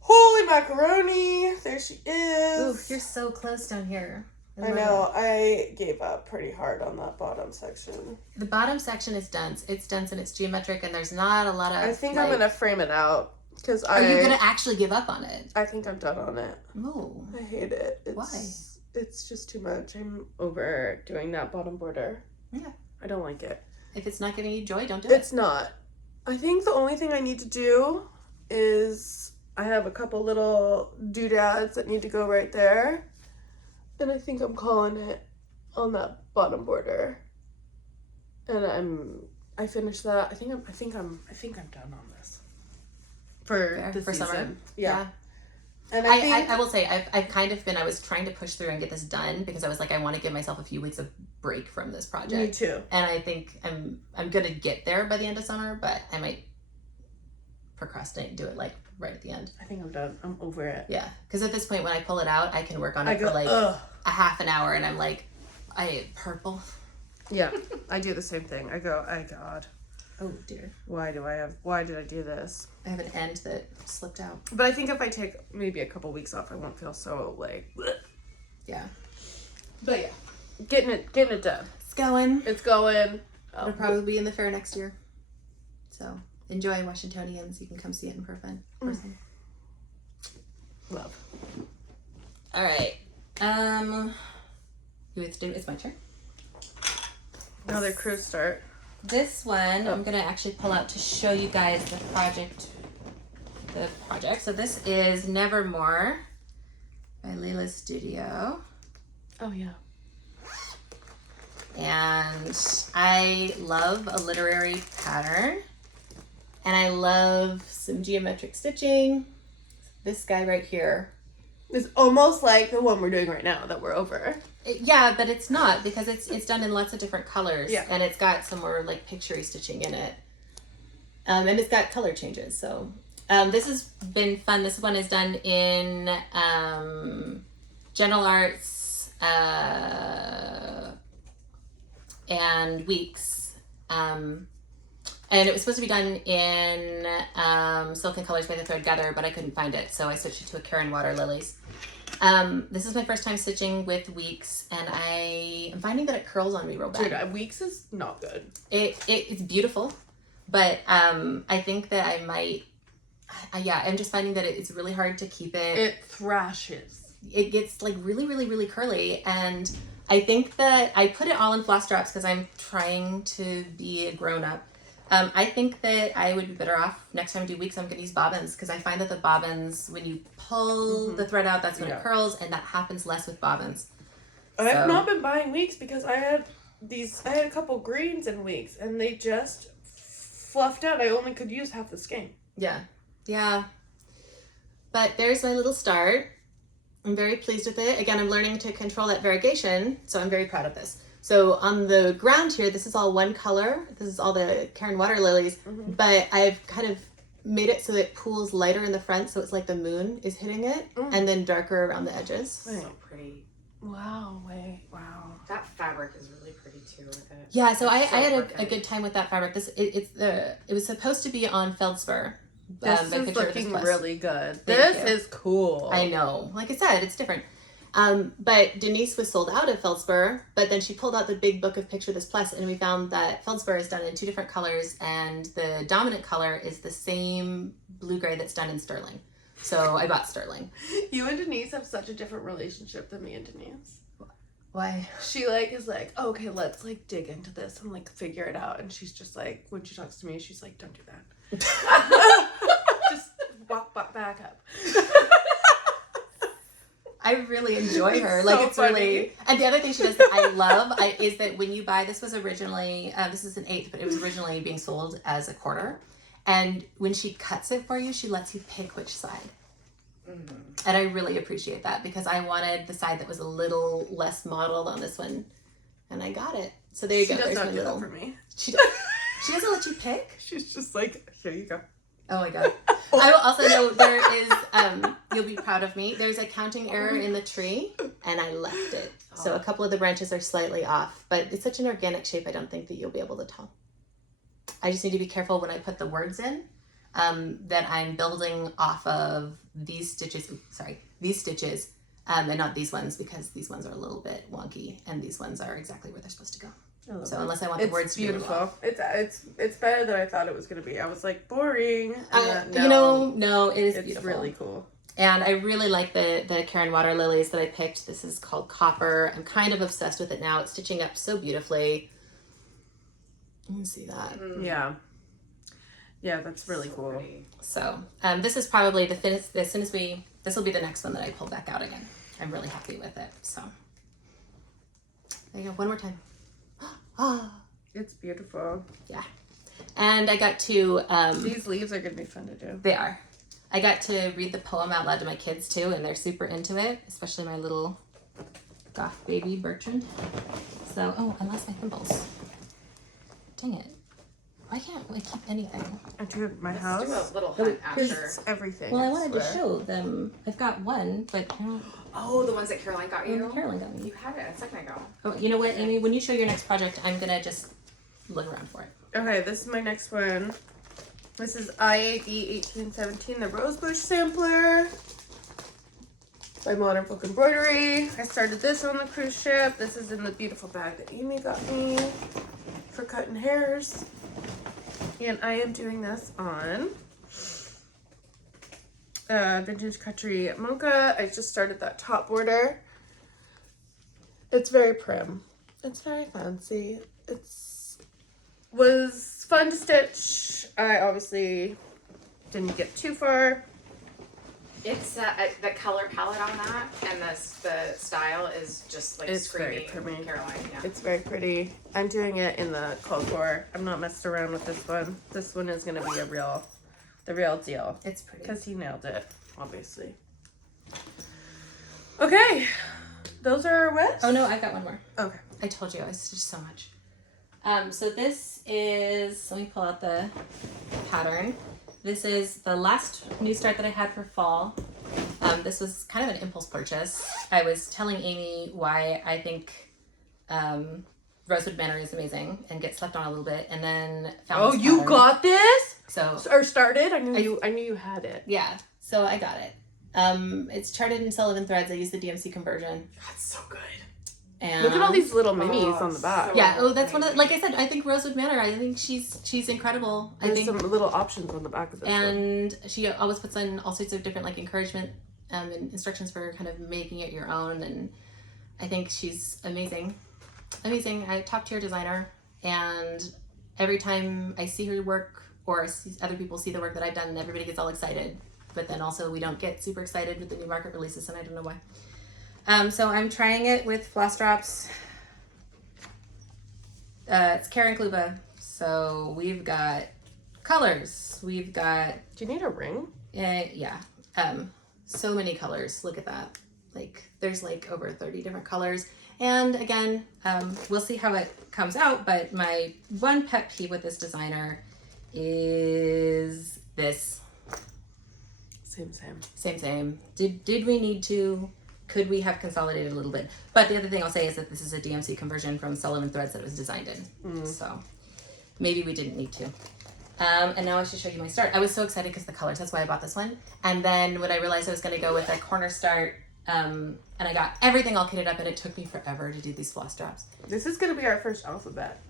Holy macaroni! There she is. Oof, you're so close down here. I know. I gave up pretty hard on that bottom section. The bottom section is dense. It's dense and it's geometric, and there's not a lot of. I think I'm gonna frame it out because Are you gonna actually give up on it? I think I'm done on it. No. I hate it. Why? It's just too much. I'm over doing that bottom border. Yeah. I don't like it. If it's not giving you joy, don't do it. It's not. I think the only thing I need to do is I have a couple little doodads that need to go right there. And I think I'm calling it on that bottom border. And I finished that. I think I'm done on this. For season. Summer. Yeah. And I will say I've kind of been, I was trying to push through and get this done because I was like, I want to give myself a few weeks of break from this project. Me too. And I think I'm gonna get there by the end of summer, but I might procrastinate and do it like right at the end. I think I'm done. I'm over it. Yeah, because at this point when I pull it out, I can work on it for like a half an hour, and I'm like, I hate purple. Yeah, I do the same thing. I go, oh God. Oh dear. Why did I do this? I have an end that slipped out. But I think if I take maybe a couple weeks off, I won't feel so like. Yeah. But yeah, getting it done. It's going. It'll probably be in the fair next year. So enjoy Washingtonians. You can come see it in person. Love. All right. It's my turn. Another cruise start. This one I'm gonna actually pull out to show you guys the project. So this is Nevermore by Lila Studio. Oh yeah. And I love a literary pattern, and I love some geometric stitching. This guy right here. It's almost like the one we're doing right now that we're over. Yeah, but it's not, because it's done in lots of different colors. Yeah. And it's got some more like picture-y stitching in it. And it's got color changes. So this has been fun. This one is done in General Arts and Weeks. And it was supposed to be done in Silken Colors by the Thread Gather, but I couldn't find it, so I switched it to a Caron Waterlilies. This is my first time stitching with Weeks, and I'm finding that it curls on me real bad. Dude, Weeks is not good. It's beautiful, but I think that I might. I'm just finding that it's really hard to keep it. It thrashes. It gets like really, really, really curly, and I think that I put it all in floss drops because I'm trying to be a grown up. I think that I would be better off next time I do Weeks. I'm going to use bobbins, because I find that the bobbins, when you pull the thread out, that's when it curls, and that happens less with bobbins. I have not been buying Weeks because I had a couple greens in Weeks, and they just fluffed out. I only could use half the skein. Yeah. But there's my little start. I'm very pleased with it. Again, I'm learning to control that variegation, so I'm very proud of this. So on the ground here, this is all one color. This is all the Caron Waterlilies, but I've kind of made it so that it pools lighter in the front, so it's like the moon is hitting it, and then darker around the edges. So pretty. Wow. That fabric is really pretty too with it. Yeah, so I had a good time with that fabric. It was supposed to be on Feldspar. This is looking really good. Thank you. This is cool. I know. Like I said, it's different. But Denise was sold out of Feldspar, but then she pulled out the big book of Picture This Plus, and we found that Feldspar is done in 2 different colors, and the dominant color is the same blue-gray that's done in sterling. So I bought sterling. You and Denise have such a different relationship than me and Denise. Why? She like is like, oh, okay, let's like dig into this and like figure it out. And she's just like, when she talks to me, she's like, don't do that. Just walk back up. I really enjoy her. It's Like, so it's funny. really. And the other thing she does that I love is that when you buy, this was originally, this is an 1/8, but it was originally being sold as a 1/4. And when she cuts it for you, she lets you pick which side. Mm-hmm. And I really appreciate that because I wanted the side that was a little less modeled on this one, and I got it. So there you go. She does There's not my do little. that for me. She doesn't let you pick. She's just like, here you go. Oh my god. I will also know there is, you'll be proud of me, there's a counting error in the tree, and I left it. So a couple of the branches are slightly off, but it's such an organic shape, I don't think that you'll be able to tell. I just need to be careful when I put the words in, that I'm building off of these stitches, and not these ones, because these ones are a little bit wonky, and these ones are exactly where they're supposed to go. So unless I want the words to be beautiful. It's better than I thought it was gonna be. I was like, boring. No, it is it's beautiful. really cool. And I really like the Caron Waterlilies that I picked. This is called Copper. I'm kind of obsessed with it now. It's stitching up so beautifully. You can see that. Yeah. Yeah, that's really cool. Pretty. So this is probably the thinnest. As soon as this will be the next one that I pull back out again. I'm really happy with it. So there you go. One more time. It's beautiful. Yeah. And I got to These leaves are gonna be fun to do. They are. I got to read the poem out loud to my kids too, and they're super into it, especially my little goth baby Bertrand. So, oh, I lost my thimbles. Dang it. Why can't I keep anything? I do it at my Let's house. do a little hunt after. It's everything. Well, I wanted to show them. I've got one, but I don't. Oh, the ones that Caroline got you? Carolyn got me. You had it a second ago. Oh, you know what, Amy? When you show your next project, I'm gonna just look around for it. Okay, this is my next one. This is IAB 1817, the Rosebush sampler by Modern Folk Embroidery. I started this on the cruise ship. This is in the beautiful bag that Amy got me for cutting hairs. And I am doing this on Vintage Country Mocha. I just started that top border. It's very prim. It's very fancy. Was fun to stitch. I obviously didn't get too far. It's the color palette on that and the style is just like It's very screaming pretty. Caroline. Yeah. It's very pretty. I'm doing it in the Quaker. I'm not messing around with this one. This one is gonna be the real deal. It's pretty. Because he nailed it, obviously. Okay, those are our wets. Oh no, I've got one more. Okay. I told you I stitched so much. So this is, let me pull out the pattern. This is the last new start that I had for fall. This was kind of an impulse purchase. I was telling Amy why I think Rosewood Manor is amazing and get slept on a little bit, and then found this you pattern. got this? So Or started? I knew you had it. yeah, so I got it. It's charted in Sullivan threads. I used the DMC conversion. That's so good. And Look at all these little minis on the back. so- yeah, that's one of the, like I said, I think Rosewood Manor, I think she's incredible. I There's think some little options on the back of this one. and she always puts in all sorts of different like encouragement and instructions for kind of making it your own, and I think she's amazing. I talked to her designer, and every time I see her work or other people see the work that I've done, everybody gets all excited, but then also we don't get super excited with the new market releases, and I don't know why. So I'm trying it with floss drops. It's Caron Kluba. So we've got colors. We've got Do you need a ring? yeah. So many colors. Look at that. Like there's like over 30 different colors. And again, we'll see how it comes out, but my one pet peeve with this designer is this. Same. Did we need to? Could we have consolidated a little bit? But the other thing I'll say is that this is a DMC conversion from Sullivan threads that it was designed in. So maybe we didn't need to. And now I should show you my start. I was so excited because the colors, that's why I bought this one. And then when I realized I was going to go with a corner start And I got everything all kitted up, and it took me forever to do these floss drops. This is gonna be our first alphabet.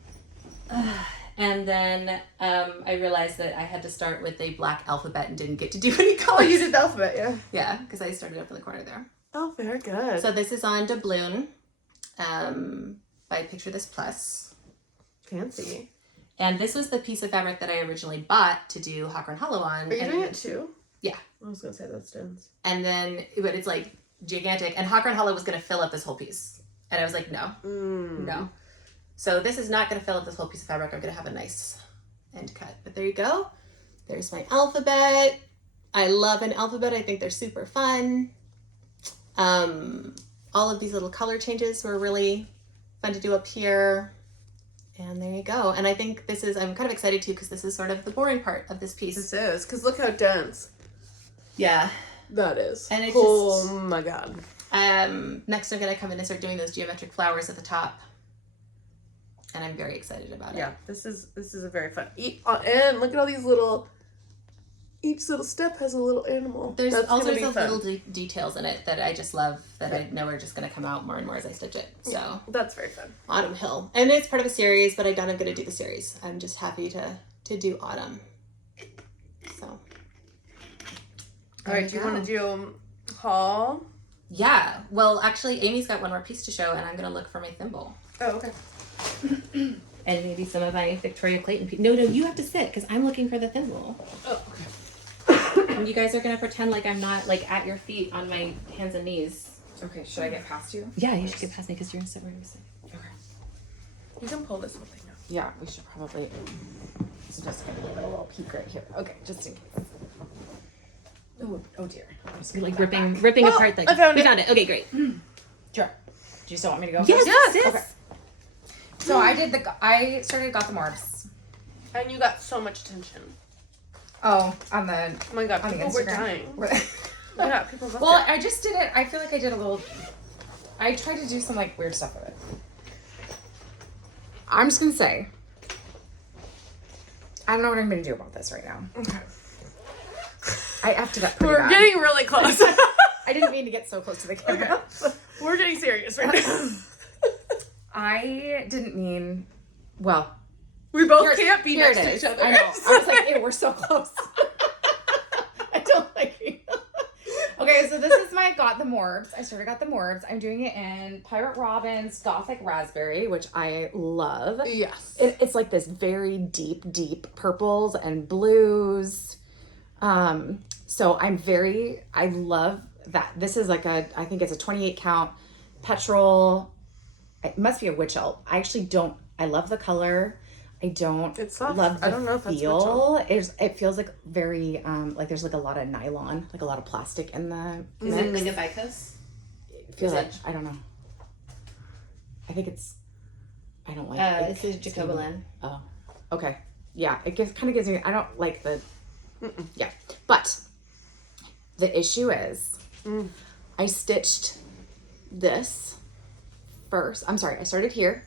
And then I realized that I had to start with a black alphabet and didn't get to do any colors. Oh, you did the alphabet, yeah. Yeah, because I started up in the corner there. Oh, very good. So this is on Dubloon by Picture This Plus. Fancy. And this was the piece of fabric that I originally bought to do Caron Hollow on. Are you doing it too? Yeah. I was gonna say those stones. And then, but it's like gigantic. And Caron Hollow was going to fill up this whole piece. And I was like, no, no. So this is not going to fill up this whole piece of fabric. I'm going to have a nice end cut. But there you go. There's my alphabet. I love an alphabet. I think they're super fun. All of these little color changes were really fun to do up here. And there you go. And I think this is, I'm kind of excited too, because this is sort of the boring part of this piece. This is, because look how dense Yeah. that is. And it's oh just, my god. Next I'm going to come in and start doing those geometric flowers at the top. And I'm very excited about it. Yeah, this is a very fun. And look at all these little. Each little step has a little animal. There's That's all gonna sorts be of fun. little details in it that I just love that I know are just going to come out more and more as I stitch it. So That's very fun. Autumn Hill. And it's part of a series, but I doubt I'm going to do the series. I'm just happy to do Autumn. So. All right, do you want to do haul? Yeah. Well, actually, Amy's got one more piece to show, and I'm going to look for my thimble. Oh, okay. And maybe some of my Victoria Clayton piece. No, you have to sit, because I'm looking for the thimble. Oh, okay. And you guys are going to pretend like I'm not, like, at your feet on my hands and knees. Okay, should I get past you? Yeah, you should get past me, because you're going to sit where I'm going to sit. Okay. You can pull this whole thing out. Yeah, we should probably just gonna give it a little peek right here. Okay, just in case. Oh dear. I'm just You're, like, put that back. ripping Oh, apart the... I found We it. found it. Okay, great. Sure. Do you still want me to go? Yes, first? sis. Okay. So I started got the morphs. And you got so much attention. Oh, on the Oh my god, on the people were Instagram. dying. Were they- Yeah, people loved Well, it. I just did it. I feel like I did a little. I tried to do some like weird stuff with it. I'm just gonna say. I don't know what I'm gonna do about this right now. Okay. I effed it up pretty We're bad. getting really close. I didn't mean to get so close to the camera. We're getting serious right now. I didn't mean. Well, We both here- can't be here next it to is. each other. I know. I was like, ew, we're so close. I don't like it. Okay, so this is my got the morbs. I sort of got the morbs. I'm doing it in Pirate Robin's Gothic Raspberry, which I love. Yes. It's like this very deep purples and blues. So I love that. This is like I think it's a 28 count petrol. It must be a witch elf. I love the color. I don't It's soft. love the I don't know if that's feel. It feels like very, like there's like a lot of nylon, like a lot of plastic in the Is mix. it Liga Vicus? I feel is like, it- I don't know. I think I don't like it. This is Jacobelan. Oh, okay. Yeah, it kind of gives me, I don't like the, yeah. But the issue is, I stitched this first. I'm sorry, I started here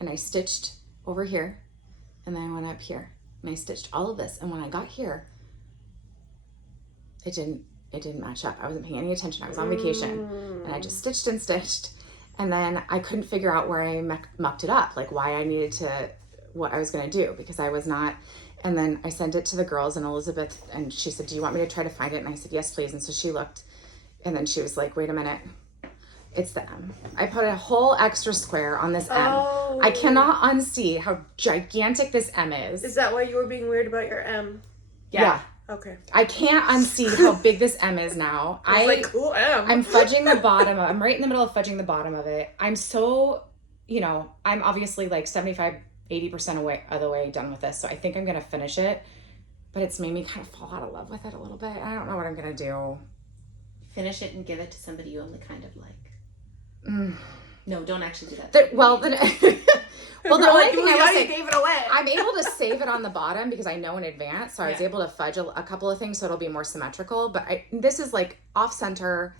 and I stitched over here and then I went up here and I stitched all of this. And when I got here, it didn't match up. I wasn't paying any attention. I was on vacation and I just stitched and stitched. And then I couldn't figure out where I mucked it up, like why I needed to, what I was going to do, because I was not. And then I sent it to the girls and Elizabeth, and she said, do you want me to try to find it? And I said, yes, please. And so she looked and then she was like, wait a minute. It's the M. I put a whole extra square on this M. Oh. I cannot unsee how gigantic this M is. Is that why you were being weird about your M? Yeah. Okay. I can't unsee how big this M is now. I was like, cool M. I'm fudging the bottom. I'm right in the middle of fudging the bottom of it. I'm so, I'm obviously like 75, 80% of the way done with this. So I think I'm going to finish it. But it's made me kind of fall out of love with it a little bit. I don't know what I'm going to do. Finish it and give it to somebody you only kind of like. No, don't actually do that. The only thing I will say, gave it away. I'm able to save it on the bottom because I know in advance. So I was Yeah. able to fudge a couple of things so it'll be more symmetrical. But this is like off center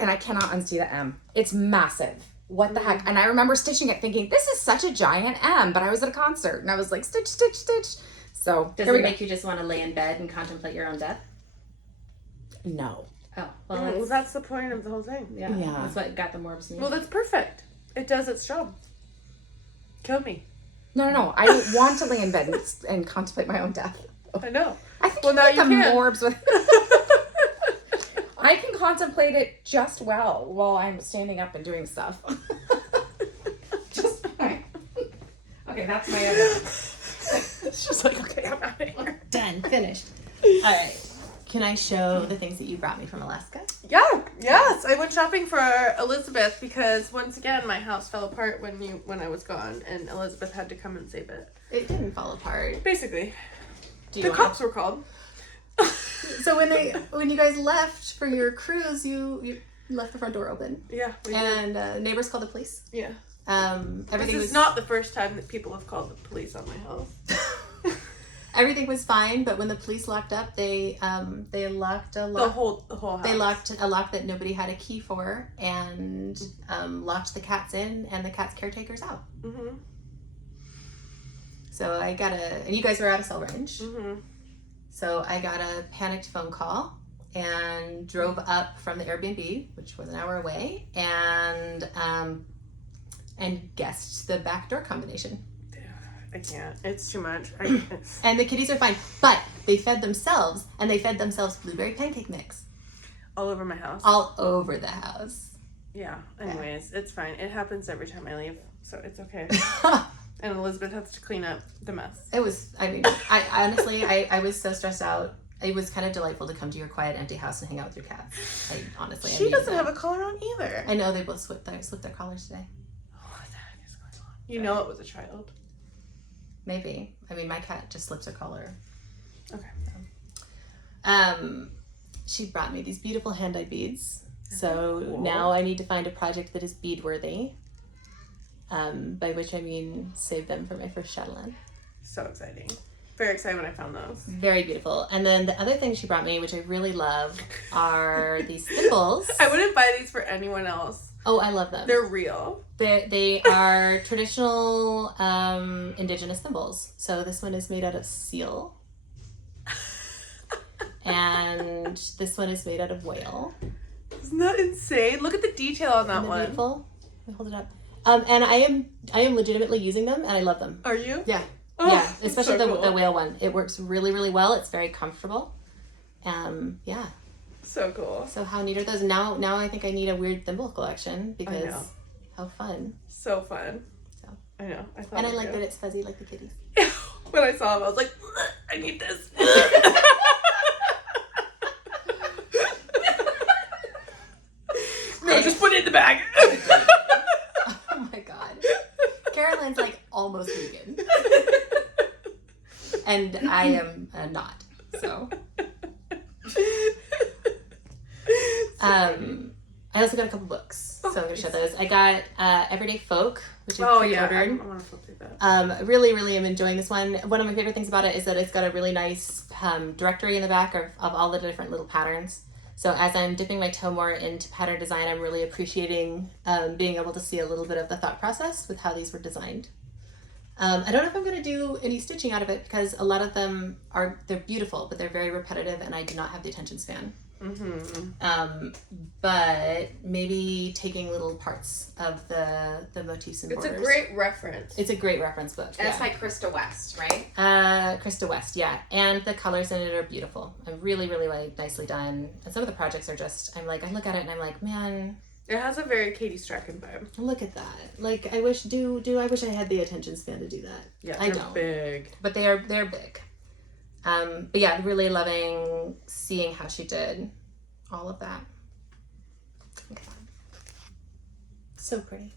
and I cannot unsee the M. It's massive. What the heck? And I remember stitching it thinking, this is such a giant M. But I was at a concert and I was like, stitch, stitch, stitch. So Does here we it go. make you just want to lay in bed and contemplate your own death? No. Oh, well, Well, that's the point of the whole thing. yeah. That's what got the morbs me. Well, that's perfect. It does its job. Kill me. No. I want to lay in bed and contemplate my own death. I know. I think Well, now you the can. morbs with. I can contemplate it just well while I'm standing up and doing stuff. Just fine. Okay, that's my other. She's like, okay, I'm out of here. Done. Finished. All right. Can I show the things that you brought me from Alaska? Yeah. Yes. I went shopping for Elizabeth because once again my house fell apart when I was gone, and Elizabeth had to come and save it. It didn't fall apart. Basically, Do the you cops were called. So when you guys left for your cruise, you left the front door open. Yeah. We did. And neighbors called the police. Yeah. Everything This was is not the first time that people have called the police on my house. everything was fine, but when the police locked up, they locked a The lock. whole house. They locked a lock that nobody had a key for, and locked the cats in and the cats caretakers out. Mhm. So and you guys were out of cell range. Mhm. So I got a panicked phone call and drove up from the Airbnb, which was an hour away, and guessed the back door combination. I can't. It's too much. And the kitties are fine, but they fed themselves, and they fed themselves blueberry pancake mix All over my house. all over the house. Yeah. Anyways, it's fine. It happens every time I leave, so it's okay. And Elizabeth has to clean up the mess. It was, I honestly, I was so stressed out. It was kind of delightful to come to your quiet, empty house and hang out with your cats. She doesn't have a collar on either. I know, they both slipped their collars today. What the heck is going on? You know it was a child. Maybe. My cat just slips her collar. Okay. She brought me these beautiful hand-dyed beads. So Cool. now I need to find a project that is bead-worthy. By which I mean save them for my first chatelaine. So exciting. Very excited when I found those. Very beautiful. And then the other thing she brought me, which I really love, are these thimbles. I wouldn't buy these for anyone else. Oh, I love them. They're real. They are traditional indigenous thimbles. So this one is made out of seal. And this one is made out of whale. Isn't that insane? Look at the detail on that Isn't that one. beautiful? Let me hold it up. And I am legitimately using them, and I love them. Are you? Yeah. Oh, yeah, especially so cool. the whale one. It works really, really well. It's very comfortable. Yeah. So cool. So how neat are those? Now I think I need a weird thimble collection because know. how fun. So fun. So. I know. I thought And I of like you. that it's fuzzy like the kitties. When I saw them, I was like, I need this. No, just put it in the bag. Oh my god. Caroline's like almost vegan. And I am not. So. I also got a couple books, so I'm gonna show those. I got Everyday Folk, which I pre-ordered. I want to flip through that. Really, really am enjoying this one. One of my favorite things about it is that it's got a really nice directory in the back of all the different little patterns. So as I'm dipping my toe more into pattern design, I'm really appreciating being able to see a little bit of the thought process with how these were designed. I don't know if I'm going to do any stitching out of it because a lot of them they're beautiful, but they're very repetitive and I do not have the attention span. Mm-hmm. But maybe taking little parts of the motifs and It's borders. a great reference. It's a great reference book. And it's by Krista West, right? Krista West, yeah. And the colors in it are beautiful. I'm really, really nicely done. And some of the projects are just, I look at it and I'm like, man, It has a very Katie Strachan vibe. look at that. Like, I wish I had the attention span to do that. Yeah, I they're don't. big. But they're big. But yeah, really loving seeing how she did all of that. Okay. So pretty.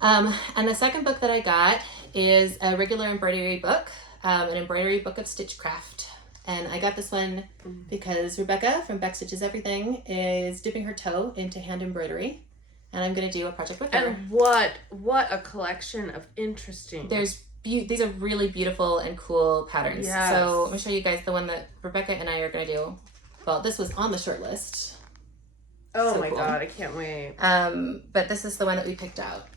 And the second book that I got is a regular embroidery book, an embroidery book of stitchcraft. And I got this one because Rebecca from Beck Stitches Everything is dipping her toe into hand embroidery. And I'm going to do a project with her. And what a collection of interesting. These are really beautiful and cool patterns. Yes. So let me show you guys the one that Rebecca and I are going to do. Well, this was on the short list. Oh So my cool. god, I can't wait. But this is the one that we picked out.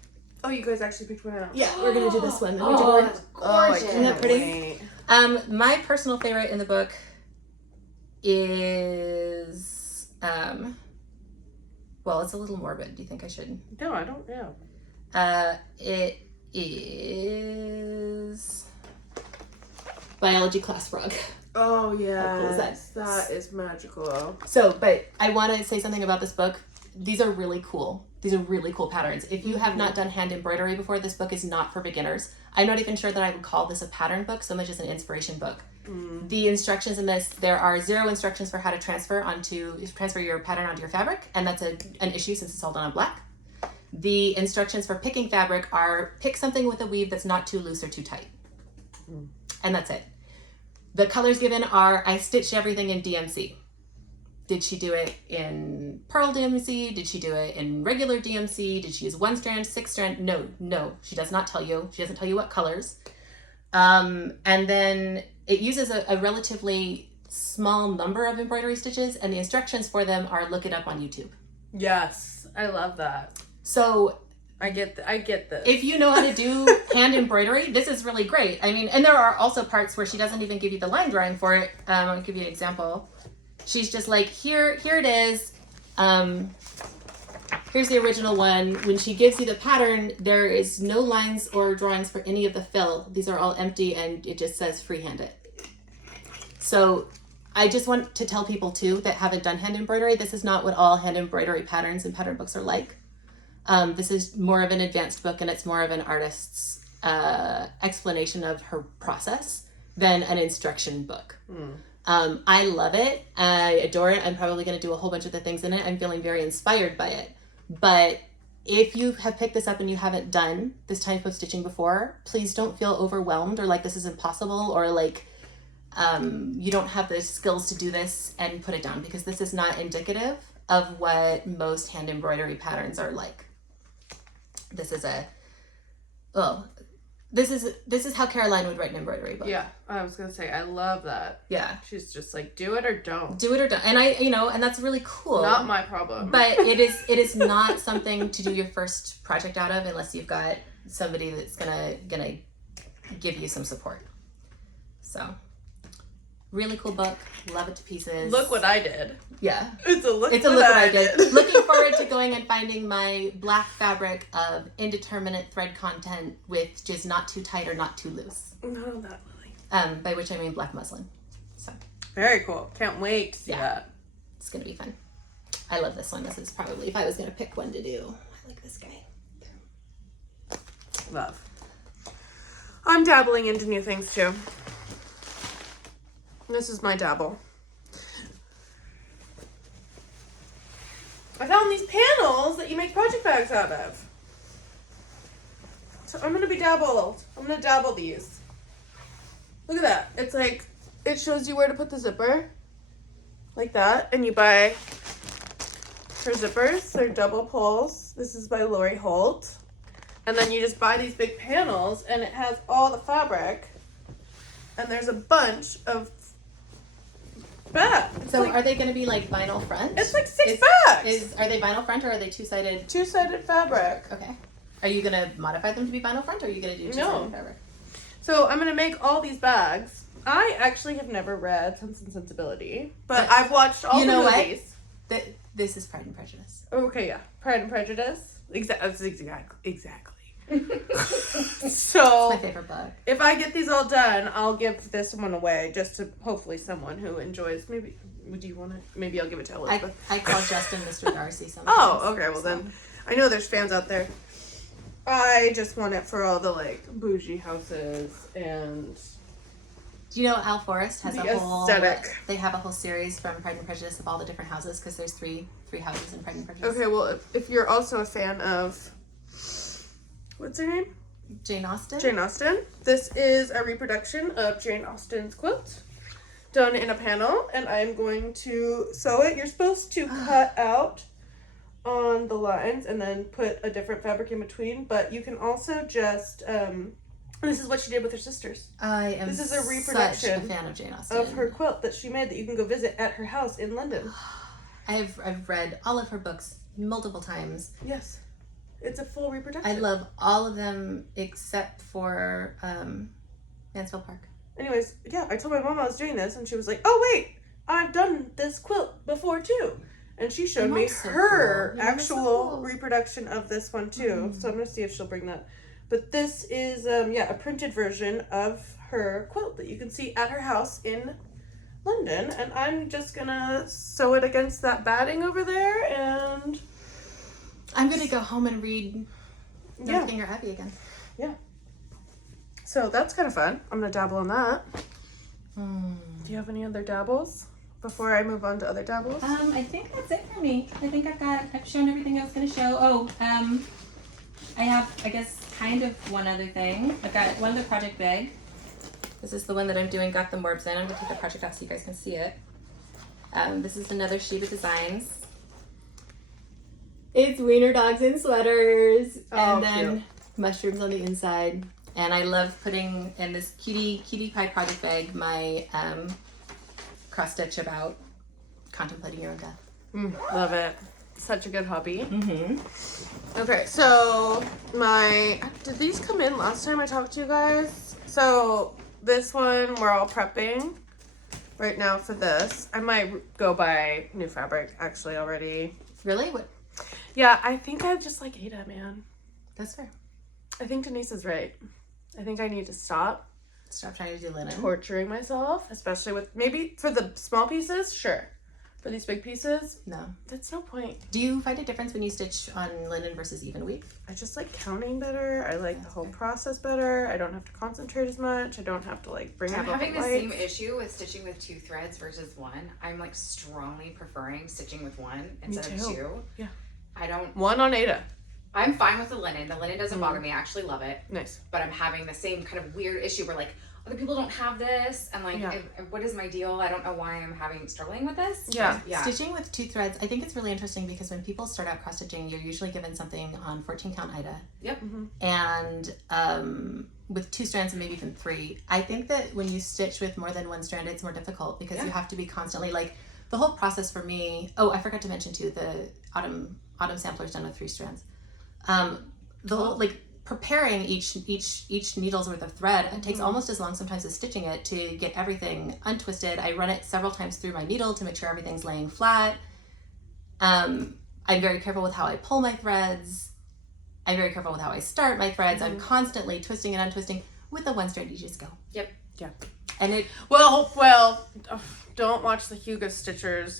Oh, you guys actually picked one out. Yeah, we're going to do this one. Oh, that's Oh, I gorgeous. can't Isn't that pretty? wait. My personal favorite in the book is, well, it's a little morbid. Do you think I should? No, I don't know. It is biology class frog. Oh, How cool is that? That is magical. So, but I want to say something about this book. These are really cool. These are really cool patterns. If you have not done hand embroidery before, this book is not for beginners. I'm not even sure that I would call this a pattern book so much as an inspiration book. The instructions in this, there are 0 instructions for how to transfer your pattern onto your fabric, and that's an issue since it's all done on black. The instructions for picking fabric are pick something with a weave that's not too loose or too tight. And that's it. The colors given are, I stitched everything in DMC. Did she do it in Pearl DMC? Did she do it in regular DMC? Did she use 1 strand, 6 strand? No, she does not tell you. She doesn't tell you what colors. And then it uses a relatively small number of embroidery stitches, and the instructions for them are look it up on YouTube. Yes, I love that. So I get this. if you know how to do hand embroidery, this is really great. I mean, and there are also parts where she doesn't even give you the line drawing for it. I'll give you an example. She's just like, here it is. Here's the original one. When she gives you the pattern, there is no lines or drawings for any of the fill. These are all empty, and it just says freehand it. So I just want to tell people too that haven't done hand embroidery, this is not what all hand embroidery patterns and pattern books are like. This is more of an advanced book, and it's more of an artist's explanation of her process than an instruction book. I love it. I adore it. I'm probably going to do a whole bunch of the things in it. I'm feeling very inspired by it. But if you have picked this up and you haven't done this type of stitching before, please don't feel overwhelmed or like this is impossible or like you don't have the skills to do this and put it down, because this is not indicative of what most hand embroidery patterns are like. This is this is how Caroline would write an embroidery book. Yeah, I was gonna say I love that. Yeah. She's just like, do it or don't. Do it or don't. And and that's really cool. Not my problem. But it is not something to do your first project out of unless you've got somebody that's gonna give you some support. So really cool book. Love it to pieces. Look what I did. Yeah. It's a look what I did. Looking forward to going and finding my black fabric of indeterminate thread content with just not too tight or not too loose. No, that Lily. By which I mean black muslin. So very cool. Can't wait to see that. It's gonna be fun. I love this one. This is probably, if I was gonna pick one to do, I like this guy. Love. I'm dabbling into new things too. This is my dabble. I found these panels that you make project bags out of. So I'm gonna dabble these. Look at that. It's like, it shows you where to put the zipper. Like that. And you buy her zippers. They're double pulls. This is by Lori Holt. And then you just buy these big panels, and it has all the fabric. And there's a bunch of bags. So are they going to be like vinyl front? It's like 6 bags. Are they vinyl front or are they two-sided? Two-sided fabric. Okay. Are you going to modify them to be vinyl front or are you going to do two-sided fabric? So I'm going to make all these bags. I actually have never read Sense and Sensibility, but I've watched all the movies. What? This is Pride and Prejudice. Okay, yeah. Pride and Prejudice. Exactly. So it's my favorite book. If I get these all done, I'll give this one away just to hopefully someone who enjoys. Maybe would you want it? Maybe I'll give it to Elizabeth. I call Justin Mr. Darcy sometimes. Oh, okay. Well then, I know there's fans out there. I just want it for all the like bougie houses and. Do you know Al Forrest has the a whole aesthetic? They have a whole series from Pride and Prejudice of all the different houses because there's three houses in Pride and Prejudice. Okay, well if you're also a fan of. What's her name? Jane Austen. Jane Austen. This is a reproduction of Jane Austen's quilt done in a panel, and I'm going to sew it. You're supposed to cut out on the lines and then put a different fabric in between, but you can also just this is what she did with her sisters. This is a reproduction such a fan of Jane Austen. Of her quilt that she made that you can go visit at her house in London. I've read all of her books multiple times. Yes. It's a full reproduction. I love all of them except for Mansfield Park. Anyways, yeah, I told my mom I was doing this, and she was like, "Oh wait, I've done this quilt before too. And she showed Your me mom's so her cool. Your mom is so actual cool. reproduction of this one too. So I'm gonna see if she'll bring that. But this is a printed version of her quilt that you can see at her house in London. And I'm just gonna sew it against that batting over there, and I'm gonna go home and read Yeah. Nothing or Abby again. so that's kind of fun. I'm gonna dabble on that. Hmm. Do you have any other dabbles before I move on to other dabbles? I think that's it for me. I think I've shown everything I was gonna show. Oh, I have, I guess, kind of one other thing. I've got one other project bag. This is the one that I'm doing, got the morbs in. I'm gonna take the project out so you guys can see it. This is another Sheba Designs. It's wiener dogs in sweaters, and then cute. mushrooms on the inside. And I love putting in this cutie pie project bag my cross stitch about contemplating your own death. Love it. Such a good hobby. Mm-hmm. Okay, so did these come in last time I talked to you guys? So this one we're all prepping right now for this. I might go buy new fabric actually already. Really? What? Yeah, I think I just like Ada, man. That's fair. I think Denise is right. I think I need to stop Stop trying to do linen. torturing myself, especially with maybe for the small pieces, sure. For these big pieces, No. that's no point. Do you find a difference when you stitch on linen versus even weave? I just like counting better. I like the whole process better. I don't have to concentrate as much. I don't have to like bring I'm up having the lights. same issue with stitching with 2 threads versus 1. I'm like strongly preferring stitching with 1 instead of too. 2. Yeah. I don't. One on Ada. I'm fine with the linen. The linen doesn't bother me. I actually love it. Nice. But I'm having the same kind of weird issue where like other people don't have this, and like, Yeah. what is my deal? I don't know why I'm struggling with this. Yeah. Yeah. Stitching with 2 threads, I think it's really interesting because when people start out cross stitching, you're usually given something on 14 count Ida. Yep. And with 2 strands and maybe even 3. I think that when you stitch with more than 1 strand, it's more difficult because you have to be constantly like the whole process for me. Oh, I forgot to mention too, the autumn sampler is done with 3 strands. The whole like preparing each needle's worth of thread, it takes almost as long sometimes as stitching it to get everything untwisted. I run it several times through my needle to make sure everything's laying flat. I'm very careful with how I pull my threads. I'm very careful with how I start my threads. I'm constantly twisting and untwisting. With the 1 strand, you just go. Yep. Yeah. And it Well, don't watch the Hugo Stitchers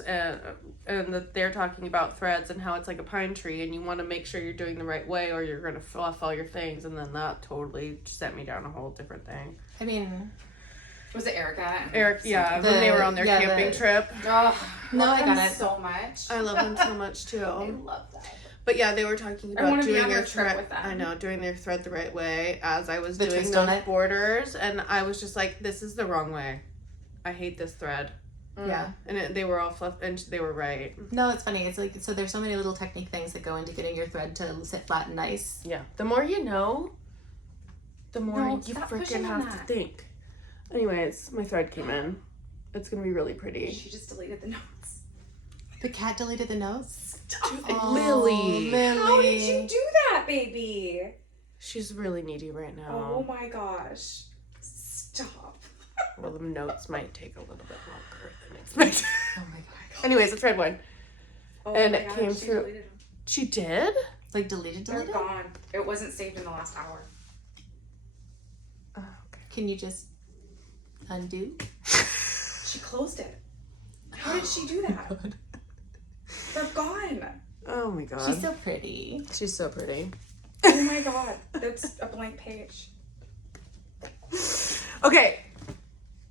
and that they're talking about threads and how it's like a pine tree and you want to make sure you're doing the right way or you're going to fluff all your things, and then that totally sent me down a whole different thing. I mean, Was it Erica? Eric, when they were on their camping trip. Oh, No, love I them got it. so much. I love them so much too. I love that. But yeah, they were talking I about wanna be doing on their their trip thread. with them. I know, doing their thread the right way as I was The doing twist those on it? borders, and I was just like, "This is the wrong way. I hate this thread." yeah. And they were all fluff, and they were right. No, it's funny. It's like, so there's so many little technique things that go into getting your thread to sit flat and nice. Yeah. The more you know, the more No, you stop freaking pushing on have to that. think. Anyways, my thread came in. It's gonna be really pretty. She just deleted the notes. The cat deleted the notes. Lily. How did you do that, baby? She's really needy right Oh now. my gosh. Stop. Well, the notes might take a little bit longer than expected. Oh my god. Anyways, it's red one. Oh And my it God, came she through. deleted them. She did? Like deleted. They're gone. It wasn't saved in the last hour. Oh, okay. Can you just undo? She closed it. How did she do that? They're gone. Oh my god. She's so pretty. She's so pretty. Oh my god. That's a blank page. Okay.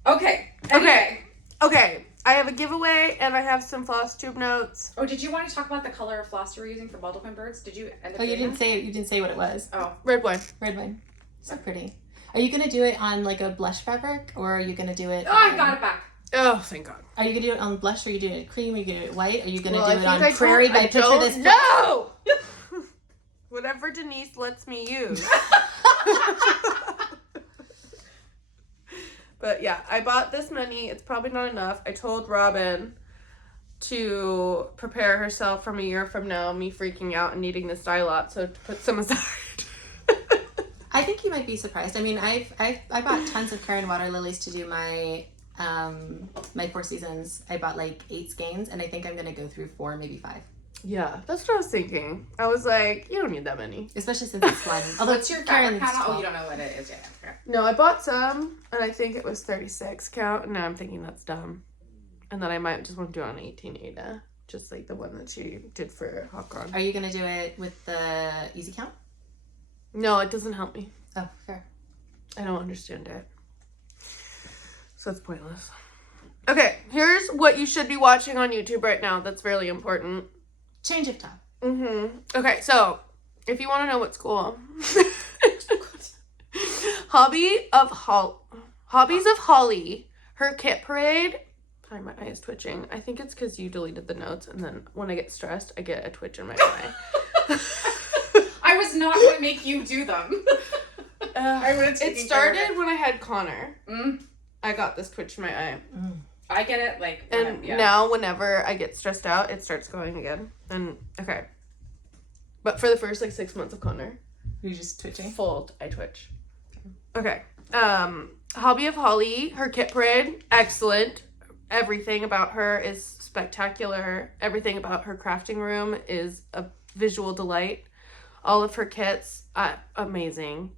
Okay. Anyway. Okay. I have a giveaway and I have some floss tube notes. Oh, did you want to talk about the color of floss you were using for baldwin birds? Did you end up Oh, you doing didn't say. You didn't say what it was. that? Oh. Red one. Red one. So pretty. Are you gonna do it on like a blush fabric, or are you gonna do it? Oh, I got it back. Oh, thank God. Are you gonna do it on blush? Or are you doing it cream? Are you gonna do it white? Are you gonna Well, do I it think on I prairie told- by I picture don't this? know. Whatever Denise lets me use. But yeah, I bought this many. It's probably not enough. I told Robin to prepare herself from a year from now, me freaking out and needing this dye lot, so to put some aside. I think you might be surprised. I mean, I bought tons of Caron Waterlilies to do my my Four Seasons, I bought like 8 skeins, and I think I'm gonna go through 4, maybe 5. Yeah, that's what I was thinking. I was like, you don't need that many. Especially since it's sliding. Although What's your Karen's fabric count? Oh, 12. you don't know what it is yet. Okay. No, I bought some, and I think it was 36 count, and now I'm thinking that's dumb. And then I might just want to do it on 18 Aida, just like the one that she did for Caron. Are you gonna do it with the easy count? No, it doesn't help me. Oh, fair. I don't understand it. So it's pointless. Okay, here's what you should be watching on YouTube right now that's really important. Change of top. Okay, so if you want to know what's cool, Hobbies of Holly, her kit parade. Sorry, my eye is twitching. I think it's because you deleted the notes, and then when I get stressed, I get a twitch in my eye. I was not going to make you do them. It started when I had Connor. Mm. I got this twitch in my eye. I get it, like, And now whenever I get stressed out, it starts going again. And, okay. But for the first, like, 6 months of Connor, You're just twitching? I twitch. Okay. Hobby of Holly, her kit parade, excellent. Everything about her is spectacular. Everything about her crafting room is a visual delight. All of her kits, amazing.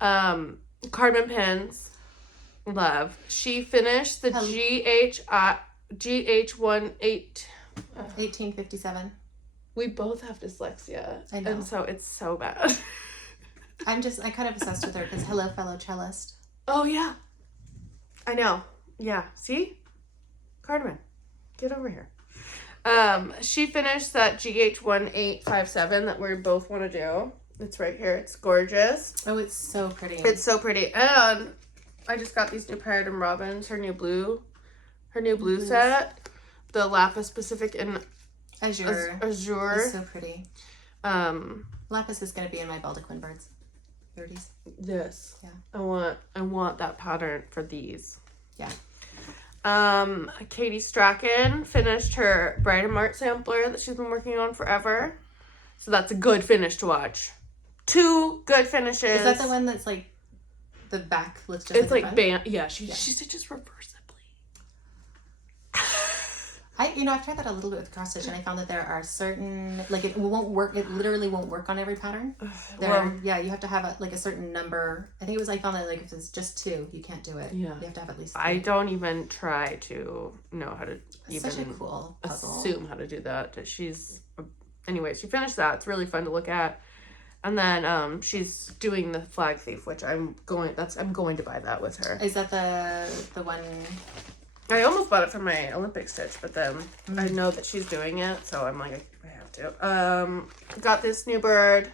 Cardamom pins, love. She finished the GH18. 1857. We both have dyslexia. I know. And so it's so bad. I'm kind of obsessed with her because hello, fellow cellist. Oh, yeah. I know. Yeah. See? Cardamom. Get over here. She finished that GH1857 that we both want to do. It's right here. It's gorgeous. Oh, it's so pretty. It's so pretty. And I just got these new Pirate and Robins, her new blue set. The Lapis Pacific in Azure. Azure. It's so pretty. Lapis is going to be in my Baldequin birds. 30s. This. Yeah. I want that pattern for these. Yeah. Katie Strachan finished her Bright and Mart sampler that she's been working on forever. So that's a good finish to watch. 2 good finishes. Is that the one that's like the back looks just it's like the front? band. Yeah, she stitches reversibly. I've tried that a little bit with cross stitch, and I found that there are certain, like, it won't work. It literally won't work on every pattern. You have to have a certain number. I think I found that like if it's just 2, you can't do it. Yeah, you have to have at least 3. I don't even try to know how to even such a cool puzzle. Assume how to do that. Anyway, she finished that. It's really fun to look at. And then she's doing the Flag Thief, which I'm going to buy that with her. Is that the one? I almost bought it for my Olympic stitch, but then I know that she's doing it, so I'm like, I have to. Got this new bird.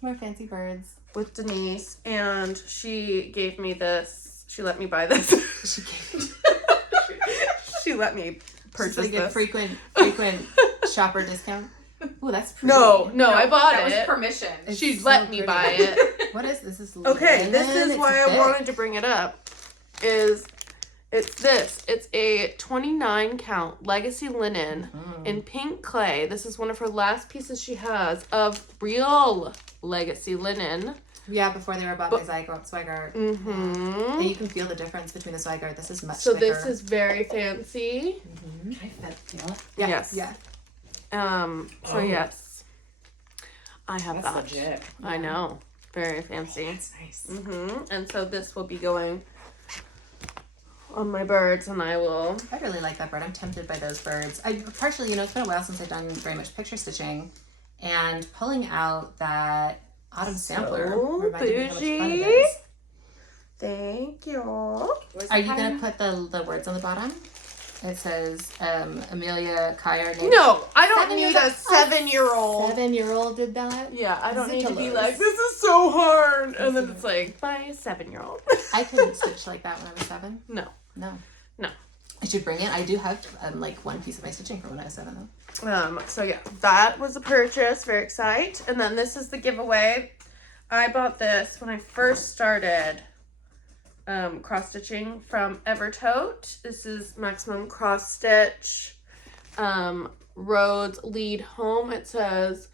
More fancy birds. With Denise, and she gave me this. She let me buy this. She gave She let me purchase like this. a frequent shopper discount. Oh, that's pretty. No, I bought that it. was permission. She so let me pretty. buy it. What is this? Is Okay, this is it's why I thick. wanted to bring it up. It's this. It's a 29 count legacy linen in pink clay. This is one of her last pieces she has of real legacy linen. Yeah, before they were bought by Zweigart. Mm-hmm. And you can feel the difference between the Zweigart. This is much So thicker. this is very fancy. Can I feel it? Yeah, Yes. Yeah. So yes. I have That's that. legit. I know. Very fancy. That's nice. And so this will be going on my birds, and I will. I really like that bird. I'm tempted by those birds. I partially, it's been a while since I've done very much picture stitching, and pulling out that autumn sampler reminded me how much fun it is. Thank you. Are you gonna put the words on the bottom? It says Amelia Kyer. No, I don't 7 need years a old. 7-year-old. 7-year-old did that. Yeah, I don't need to be Zittalos. like, this is so hard. And then it's like, by a 7-year-old. I couldn't stitch like that when I was 7. No. I should bring it. I do have like one piece of my stitching from when I was 7 though. So yeah, that was a purchase. Very excited. And then this is the giveaway. I bought this when I first started cross stitching from Evertote. This is Maximum Cross Stitch. Roads lead home. It says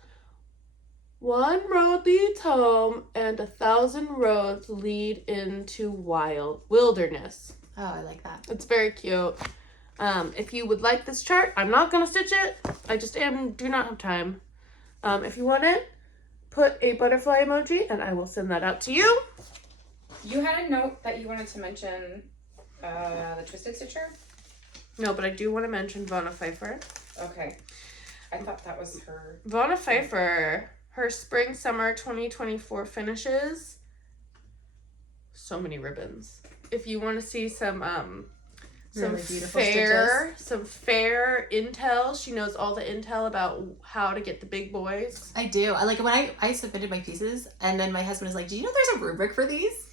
1 road leads home and 1,000 roads lead into wilderness. Oh, I like that. It's very cute. If you would like this chart, I'm not going to stitch it. I just do not have time. If you want it, put a butterfly emoji and I will send that out to you. You had a note that you wanted to mention the Twisted Stitcher? No, but I do want to mention Vonna Pfeiffer. Okay. I thought that was her. Vonna Pfeiffer, her spring summer 2024 finishes. So many ribbons. If you want to see some Really beautiful some fair intel, she knows all the intel about how to get the big boys. I do. I like when I submitted my pieces, and then my husband was like, "Do you know there's a rubric for these?"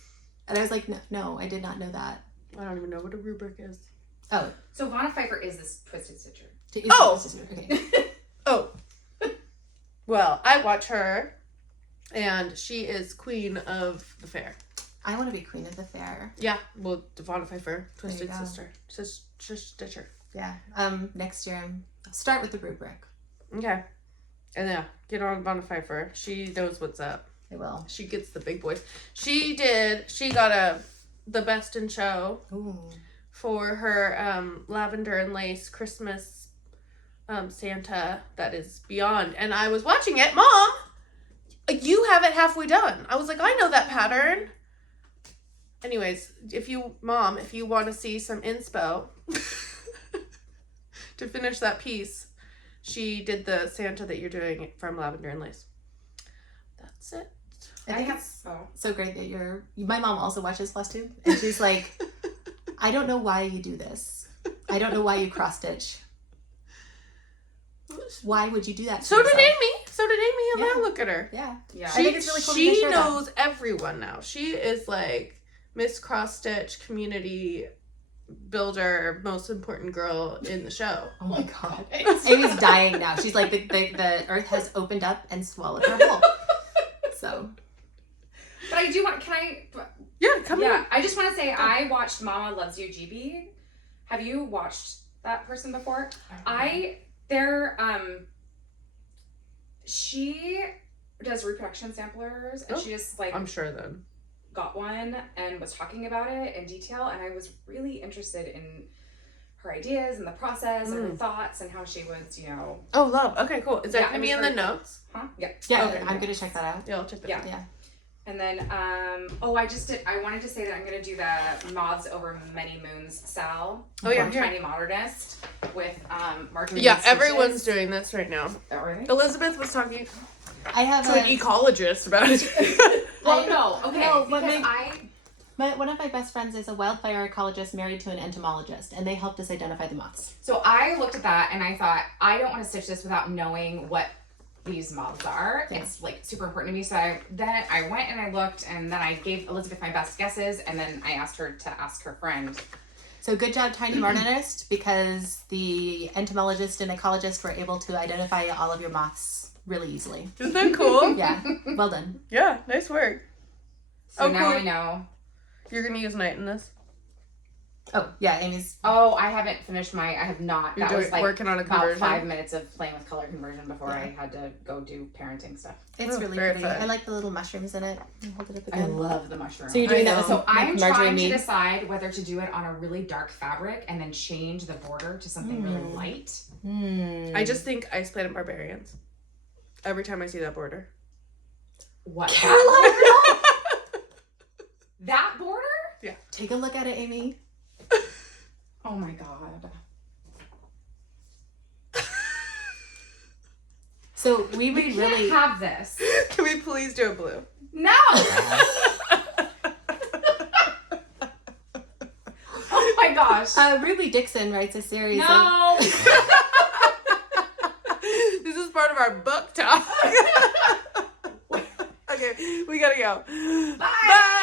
And I was like, "No, I did not know that." I don't even know what a rubric is. Oh, So Vonna Pfeiffer is this Twisted Stitcher. Oh! Okay. Oh. Well, I watch her, and she is queen of the fair. I want to be queen of the fair. Yeah, well, Vonna Pfeiffer, Twisted There you go. Sister. Stitcher. Yeah. Next year I'll start with the rubric. Okay. And yeah, get on Vonna Pfeiffer. She knows what's up. I will. She gets the big boys. She got the best in show Ooh. for her lavender and lace Christmas Santa that is beyond. And I was watching it. Mom, you have it halfway done. I was like, I know that pattern. Anyways, if you want to see some inspo to finish that piece, she did the Santa that you're doing from lavender and lace. That's it. I think it's so great that my mom also watches Floss Tube, and she's like, I don't know why you do this. I don't know why you cross stitch. Why would you do that? So did Amy. And now look at her. Yeah. Yeah. I think it's really cool that they She share that. knows everyone now. She is like Miss Cross Stitch community builder, most important girl in the show. Oh my god. Amy's dying now. She's like the earth has opened up and swallowed her whole. So. But I do want, can I? Yeah, come Yeah, on. I just want to say I watched Mama Loves You GB. Have you watched that person before? She does reproduction samplers, and she just like I'm sure then. got one and was talking about it in detail, and I was really interested in her ideas and the process and her thoughts and how she was, Oh, love. Okay, cool. Is that Yeah, gonna be it in was the very notes? huh? Yeah. Yeah, Okay. I'm gonna check that out. Yeah, I'll check that. Yeah. out. Yeah. And then, I wanted to say that I'm going to do the Moths Over Many Moons Sal Oh, yeah, from here. Tiny Modernist with Marjorie. Yeah, Stitches. everyone's doing this right now. Oh, really? Elizabeth was talking I have to an ecologist about it. Well, no, okay. No, but because one of my best friends is a wildfire ecologist married to an entomologist, and they helped us identify the moths. So I looked at that and I thought, I don't want to stitch this without knowing what these moths are. Yeah. It's like super important to me. So I went and I looked, and then I gave Elizabeth my best guesses, and then I asked her to ask her friend. So good job, Tiny Modernist, because the entomologist and ecologist were able to identify all of your moths really easily. Isn't that cool? Yeah, well done. Yeah, nice work. So Oh, now cool. I know. You're gonna use night in this? Oh, yeah, Amy's. Oh, I haven't finished I have not. You're That was like working on a about conversion? 5 minutes of playing with color conversion before I had to go do parenting stuff. It's Oh, really very pretty. fun. I like the little mushrooms in it. Hold it up I again. love the mushroom. So you're doing I that with know. So like I'm marjorie trying meat? to decide whether to do it on a really dark fabric and then change the border to something really light. I just think Ice Planet Barbarians. Every time I see that border. What? Caroline! That border? Take a look at it, Amy. Oh my god. So we We would can't really. have this. Can we please do it blue? No! Oh my gosh. Ruby Dixon writes a series of. No! This is part of our book talk. Okay, we gotta go. Bye! Bye!